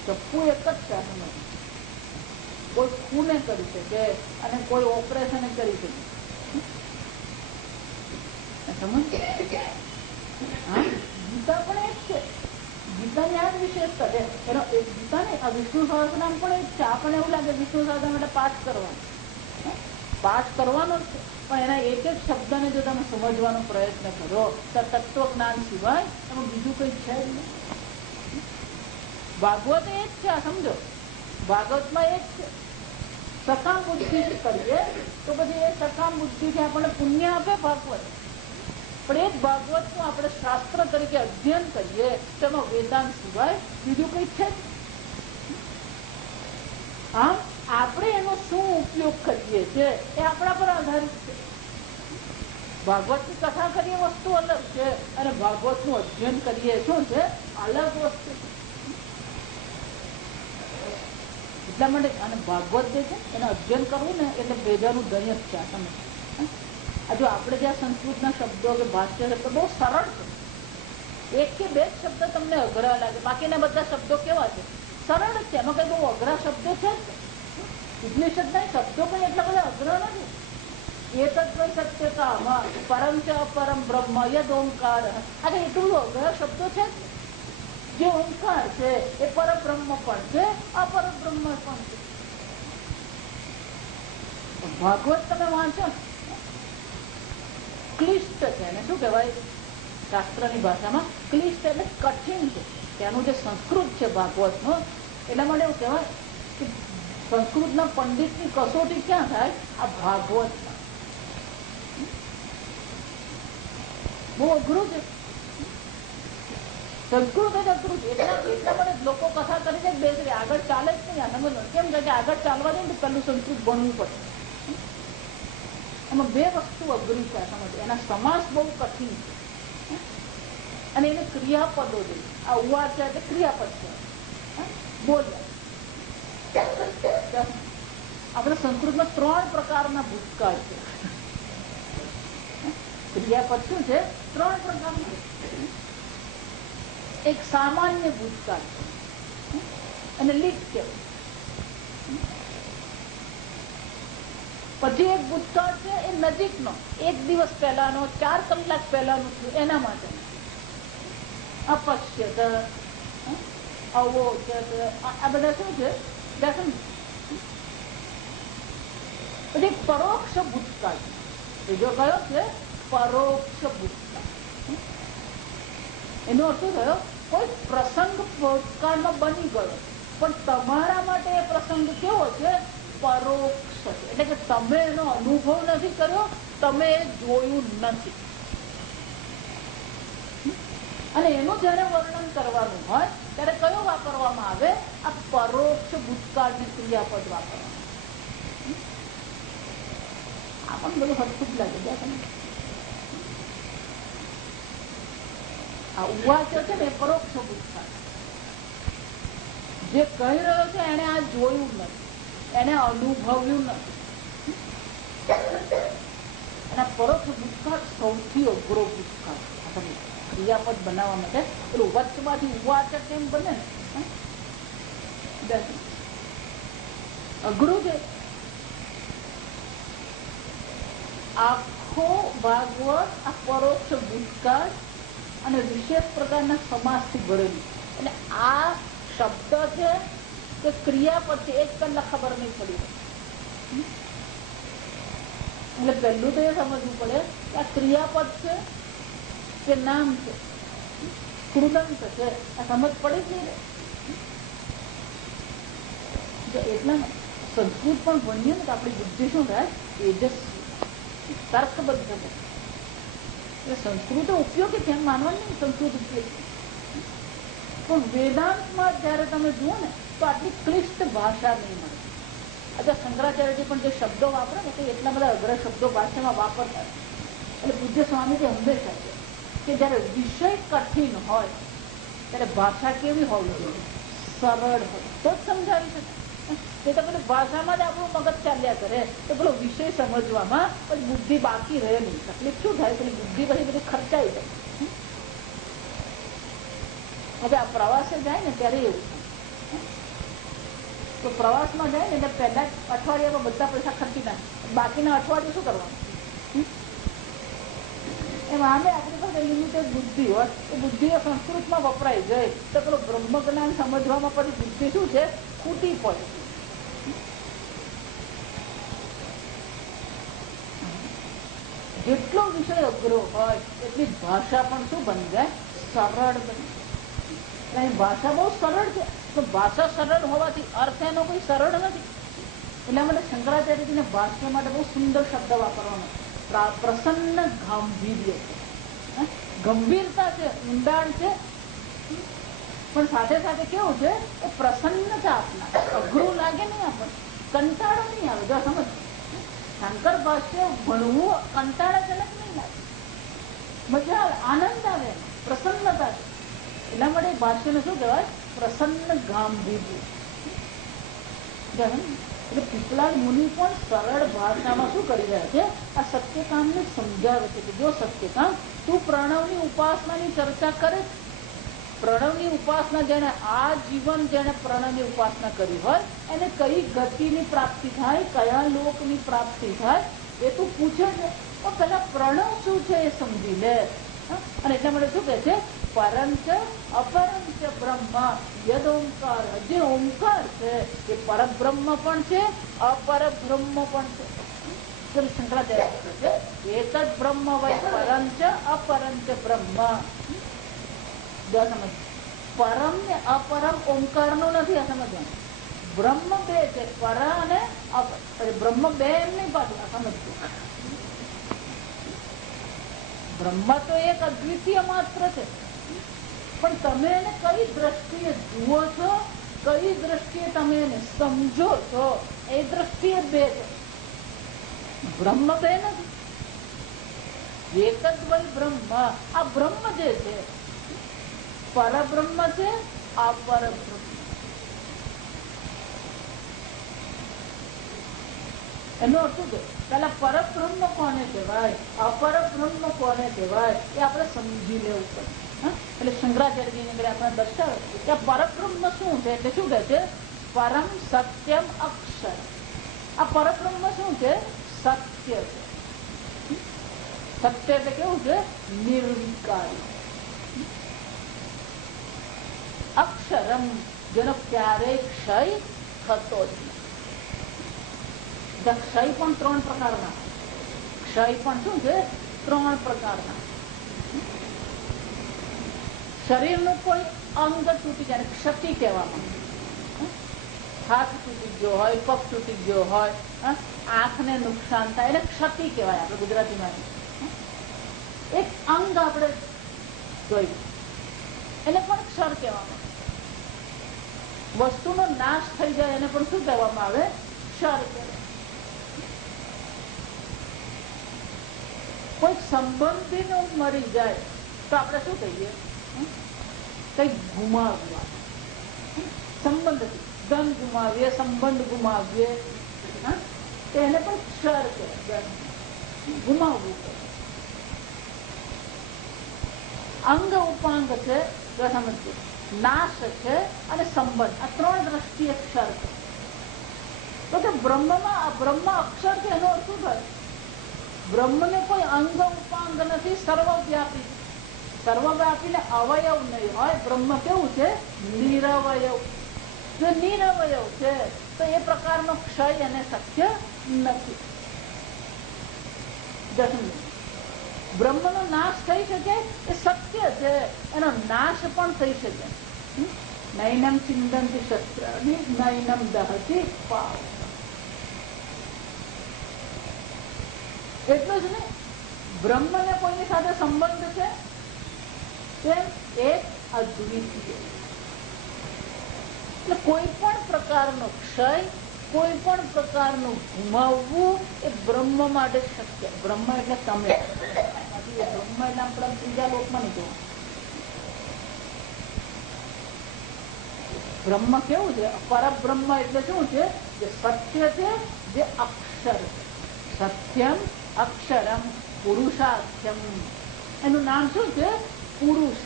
ચપ્પુ એક જ છે. કોઈ ખૂને કરી શકે અને કોઈ ઓપરેશન કરી શકે. ગીતા પણ એક છે. ગીતાની આ જ વિશેષતા છે. એનો ગીતાને આ વિષ્ણુ સહસ્રનામ પણ એક છે. આપણને એવું લાગે વિષ્ણુ સહસ્રનામ માટે પાઠ કરવાનો, પાઠ કરવાનો જ છે, પણ એના એક એક શબ્દને જો તમે સમજવાનો પ્રયત્ન કરો તો તત્વ જ્ઞાન સિવાય એમાં બીજું કઈ છે જ નહીં. ભાગવત એ જ છે, આ સમજો, ભાગવતમાં એ જ છે. સકામ બુદ્ધિ કરીએ તો પછી એ સકામ બુદ્ધિથી આપણને પુણ્ય આપે ભાગવત, પણ એ જ ભાગવતનું આપણે શાસ્ત્ર તરીકે અધ્યયન કરીએ તો એમાં વેદાંત સિવાય બીજું કઈ છે. આમ આપણે એનો શું ઉપયોગ કરીએ છીએ એ આપણા પર આધારિત છે. ભાગવતની કથા કરીએ વસ્તુ અલગ છે અને ભાગવતનું અધ્યયન કરીએ શું છે અલગ વસ્તુ છે. એટલા માટે અને ભાગવત જે છે એને અધ્યયન કરવું ને એટલે ભેજાનું દય જ છે. તમે જો આપણે જ્યાં સંસ્કૃતના શબ્દો કે ભાષ્ય શબ્દો બહુ સરળ છે, એક કે બે શબ્દ તમને અઘરા લાગે, બાકીના બધા શબ્દો કેવા છે સરળ જ છે, એમાં કઈ બહુ અઘરા શબ્દો છે જ. ઉપનિષદના શબ્દો કઈ એટલા બધા અઘરા નથી. એતત્વ સત્યતા પરમ ચ અપરમ બ્રહ્મ યદ ઓંકાર, આ એટલું અઘરા શબ્દો છે જ. જે ઓંકાર છે એ પરબ્રહ્મ પણ છે, અપરબ્રહ્મ પણ છે. ભાગવત તમે વાંચો ને ક્લિષ્ટ છે, એને શું કહેવાય શાસ્ત્રની ભાષામાં ક્લિષ્ટ એટલે કઠિન છે. ત્યાંનું જે સંસ્કૃત છે ભાગવતનું, એટલા માટે એવું કહેવાય કે સંસ્કૃતના પંડિતની કસોટી ક્યાં થાય? આ ભાગવતમાં. બહુ અઘરું છે સંસ્કૃત જ અઘરું છે. એટલા માટે લોકો કથા કરી છે બેસી આગળ ચાલે જ નહીં. આનંદ કેમ કે આગળ ચાલવા દે ને પેલું સંસ્કૃત ભણવું પડે. એમાં બે વસ્તુ અઘરી છે સમજ. એના સમાસ બહુ કઠિન છે અને એને ક્રિયાપદો છે. આ ઉવા છે એટલે ક્રિયાપદ છે, બોલ્યા. આપણે સંસ્કૃતમાં 3 પ્રકારના ભૂતકાળ છે. ક્રિયાપદ શું છે? 3 પ્રકારના. એક સામાન્ય ભૂતકાળ છે અને લીક કહેવાય. પછી એક ભૂતકાળ છે એ નજીકનો, 1 દિવસ પહેલાનો, 4 કલાક પહેલાનો થયું એના માટે. અપશ્યત, અવોચત, આ બધા શું છે? પછી પરોક્ષ ભૂતકાળ. બીજો કયો છે? પરોક્ષ ભૂતકાળ. એનો અર્થ થયો કોઈ પ્રસંગ ભૂતકાળમાં બની ગયો, પણ તમારા માટે એ પ્રસંગ કેવો છે? પરોક્ષ છે. એટલે કે તમે એનો અનુભવ નથી કર્યો, તમે જોયું નથી. અને એનું જયારે વર્ણન કરવાનું હોય ત્યારે કયો વાપરવામાં આવે? આ પરોક્ષ ભૂતકાળની ક્રિયાપદ વાપરવામાં. આ પણ બધું હદતું જ લાગે છે તમને. આ ઉવાચ છે ને પરોક્ષ ભૂતકાળ. જે કહી રહ્યો છે એને આ જોયું નથી, એને અનુભવ્યું નથી. અને પરોક્ષ ભૂતકાળ સૌથી અઘરો ભૂતકાળ. ક્રિયાપદ બનાવવા માટે પેલું વચમાંથી ઉવાચ કેમ બને ને અઘરું છે. આખો ભાગવત આ પરોક્ષ ભૂતકાળ અને વિશેષ પ્રકારના સમાસથી ભરેલું. એટલે આ શબ્દ છે કે ક્રિયાપદ છે 1 કલાક ખબર નહીં પડી. એટલે પહેલું તો એ સમજવું પડે કે આ ક્રિયાપદ છે કે નામ છે, કૃદંત છે. આ સમજ પડી જ નહીં. એટલા સંસ્કૃત પણ ભણીએ ને તો આપણી બુદ્ધિ શું થાય? તેજસ્વી, તર્કબદ્ધ બને. સંસ્કૃત ઉપયોગી છે એમ માનવાનું નહીં, સંસ્કૃત ઉપયોગી. પણ વેદાંતમાં જયારે તમે જુઓ ને તો આટલી ક્લિષ્ટ ભાષા નહીં મળે. અત્યારે શંકરાચાર્યજી પણ જે શબ્દો વાપરે ને તે એટલા બધા અઘરા શબ્દો ભાષામાં વાપરતા. એટલે પૂજ્ય સ્વામીજી હંમેશા છે કે જયારે વિષય કઠિન હોય ત્યારે ભાષા કેવી હોવી જોઈએ? સરળ હોય તો જ સમજાવી શકે. એ તો પેલું ભાષામાં જ આપણું મગજ ચાલ્યા કરે તો પેલો વિષય સમજવામાં પછી બુદ્ધિ બાકી રહે નહીં. તકલીફ શું થાય? પેલી બુદ્ધિ પછી બધી ખર્ચાઈ જાય. હવે આ પ્રવાસે જાય ને ત્યારે એવું થાય. તો પ્રવાસમાં જાય ને એટલે પહેલા અઠવાડિયામાં બધા પૈસા ખર્ચી નાખે, બાકીના અઠવાડિયું શું કરવાનું? એમ આમે આપણી પાસે લિમિટેડ બુદ્ધિ હોય એ બુદ્ધિ સંસ્કૃતમાં વપરાય જાય તો પેલો બ્રહ્મ જ્ઞાન સમજવામાં પછી બુદ્ધિ શું છે? ખૂટી પડે. જેટલો વિષય અઘરો હોય એટલી ભાષા પણ શું બની જાય? સરળ બની જાય. ભાષા બહુ સરળ છે, તો ભાષા સરળ હોવાથી અર્થ એનો કોઈ સરળ નથી. એટલા માટે શંકરાચાર્યજીને ભાષ્ય માટે બહુ સુંદર શબ્દ વાપરવાનો, પ્રસન્ન ગાંભીર્ય છે. ગંભીરતા છે, ઊંડાણ છે, પણ સાથે સાથે કેવું છે એ પ્રસન્નતા આપનાર. અઘરું લાગે નહીં, આપણને કંટાળો નહીં આવે. જો સમજ, શંકર ભાષ્ય ભણવું કંટાળાજનક નહીં લાગે, મજા આવે, આનંદ આવે, પ્રસન્નતા છે. એટલા માટે ભાષ્યને શું કહેવાય? પ્રસન્ન ગાંભીર્ય. એટલે પીપલાદ મુનિ પણ સરળ ભાષામાં શું કરી રહ્યા છે? આ સત્યકામને સમજાવે છે કે જો સત્યકામ તું પ્રણવની ઉપાસનાની ચર્ચા કરે, પ્રણવની ઉપાસના જેને આ જીવન જેને પ્રણવની ઉપાસના કરી હોય એને કઈ ગતિની પ્રાપ્તિ થાય, કયા લોકની પ્રાપ્તિ થાય એ તું પૂછે છે. તો પેલા પ્રણવ શું છે એ સમજી લે. અને એટલા માટે શું કહે છે? પરમ છે અપરમ છે બ્રહ્મ યદ ઓમકાર. જે ઓમકાર છે એ પરબ્રહ્મ પણ છે, અપરબ્રહ્મ પણ છે. શંકરાચાર્ય કહે છે એક જ બ્રહ્મ વય પરમ છે અપરમ છે બ્રહ્મ. પરમ ને અપરમ ઓમકાર નું નથી આ સમજવાનું. બ્રહ્મ બે છે, પર અને બ્રહ્મ બે એમ નહીં પાડું આ સમજવું. બ્રહ્મ તો એક અદ્વિતીય માત્ર છે, પણ તમે એને કઈ દ્રષ્ટિએ જુઓ છો, કઈ દ્રષ્ટિએ તમે એને સમજો છો એ દ્રષ્ટિએ બે છે. બ્રહ્મ બે નથી, એક જ વય બ્રહ્મ. આ બ્રહ્મ જે છે પરબ્રહ્મ છે, અપરબ્રહ્મ. એનો અર્થ શું છે? પેલા પરબ્રહ્મ કોને કહેવાય, અપરબ્રહ્મ કોને કહેવાય એ આપણે સમજી લેવું પડે. એટલે શંકરાચાર્યજી આપણે દર્શાવે કે પરબ્રહ્મ શું છે. એટલે શું કહે છે? પરમ સત્યમ અક્ષર. આ પરબ્રહ્મ શું છે? સત્ય છે. સત્ય એટલે કેવું છે? નિર્વિકારી. અક્ષરમ જેનો ક્યારેય ક્ષય થતો જ નથી. ક્ષય પણ ત્રણ પ્રકારના. ક્ષય પણ શું છે? ત્રણ પ્રકારના. શરીરનું કોઈ અંગ તૂટી જાય ક્ષતિ કહેવામાં. હાથ તૂટી ગયો હોય, પગ તૂટી ગયો હોય, આંખને નુકસાન થાય એટલે ક્ષતિ કહેવાય આપણે ગુજરાતીમાં. એક અંગ આપણે જોયું એને પણ ક્ષર કહેવામાં. વસ્તુનો નાશ થઈ જાય એને પણ શું કહેવામાં આવે? ક્ષર કહેવાય. કોઈ સંબંધીનો મરી જાય તો આપણે શું કહીએ? કઈ ગુમાવવા. સંબંધ, ધન ગુમાવીએ, સંબંધ ગુમાવીએ, એને પણ ક્ષર કહેવાય. ગુમાવવું. અંગ ઉપાંગ છે, સમજવું, નાશ છે અને સંબંધ. આ ત્રણ દ્રષ્ટિએ ક્ષર છે. તો કે બ્રહ્મમાં બ્રહ્મ અક્ષર છે એનો અર્થ શું થાય? બ્રહ્મને કોઈ અંગ ઉપાંગ નથી, સર્વવ્યાપી. સર્વવ્યાપી ને અવયવ નહીં હોય. બ્રહ્મ કેવું છે? નિરવયવ. જો નિરવયવ છે તો એ પ્રકારનો ક્ષય એને શક્ય નથી. બ્રહ્મનો નાશ થઈ શકે એ સત્ય છે, એનો નાશ પણ થઈ શકે. નૈનમ ચિંદંતી શસ્ત્રાણી નૈનમ દહતી પાવ. એટલું જ ને, બ્રહ્મને કોઈની સાથે સંબંધ છે તેમ એક અદ્વિતીય. એટલે કોઈ પણ પ્રકારનો ક્ષય, કોઈ પણ પ્રકારનું ગુમાવવું એ બ્રહ્મ માટે શક્ય. બ્રહ્મ એટલે તમે. બ્રહ્મ એટલે આપણે ત્રીજા લોકમાં નહીં જોવા. બ્રહ્મ કેવું છે? પરબ્રહ્મ એટલે શું છે? જે સત્ય છે, જે અક્ષર છે. સત્યમ અક્ષરમ પુરુષાખ્યમ. એનું નામ શું છે? પુરુષ.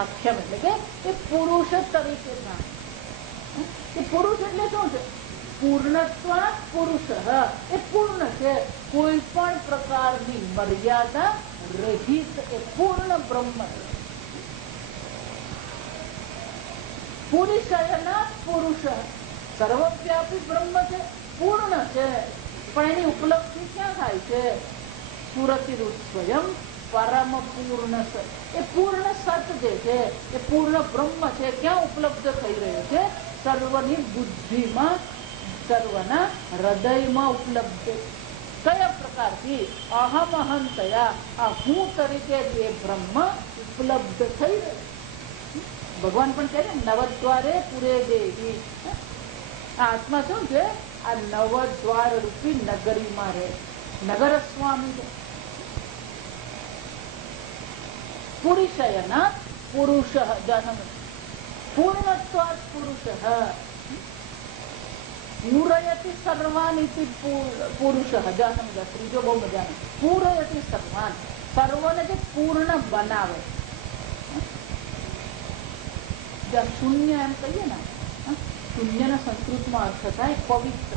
આખ્યમ એટલે કે એ પુરુષ તરીકે નામ. એ પુરુષ એટલે શું છે? પૂર્ણત્વ પુરુષ. એ પૂર્ણ છે, કોઈ પણ પ્રકારની મર્યાદા રહિત એ પૂર્ણ બ્રહ્મ. પુરુષના પુરુષ સર્વવ્યાપી બ્રહ્મ છે, પૂર્ણ છે. પણ એની ઉપલબ્ધિ ક્યાં થાય છે? સ્ફુરતિ સ્વયં પરમ પૂર્ણ સત. એ પૂર્ણ સત જે છે એ પૂર્ણ બ્રહ્મ છે, ક્યાં ઉપલબ્ધ થઈ રહ્યો છે? સર્વની બુદ્ધિમાં, સર્વના હૃદયમાં ઉપલબ્ધ. કયા પ્રકારથી? અહમ અહંતયા, આ હું તરીકે જે બ્રહ્મ ઉપલબ્ધ થઈ રહ્યો. ભગવાન પણ કહે છે નવદ્વારે પૂરે દેવી. આત્મા શું છે? આ નવદ્વાર રૂપી નગરીમાં રહે, નગર સ્વામી છે. પુરુષયના પુરુષ પૂર્ણત્વાત પુરુષ પૂરયતિ સર્વાન ઇતિ પુરુષ. ત્રીજો બહુ મજાનો. પૂરયતિ સર્વાન, સર્વને જે પૂર્ણ બનાવે. શૂન્ય એમ કહીએ ને, શૂન્યના સંસ્કૃતમાં અર્થ થાય પવિત્ર.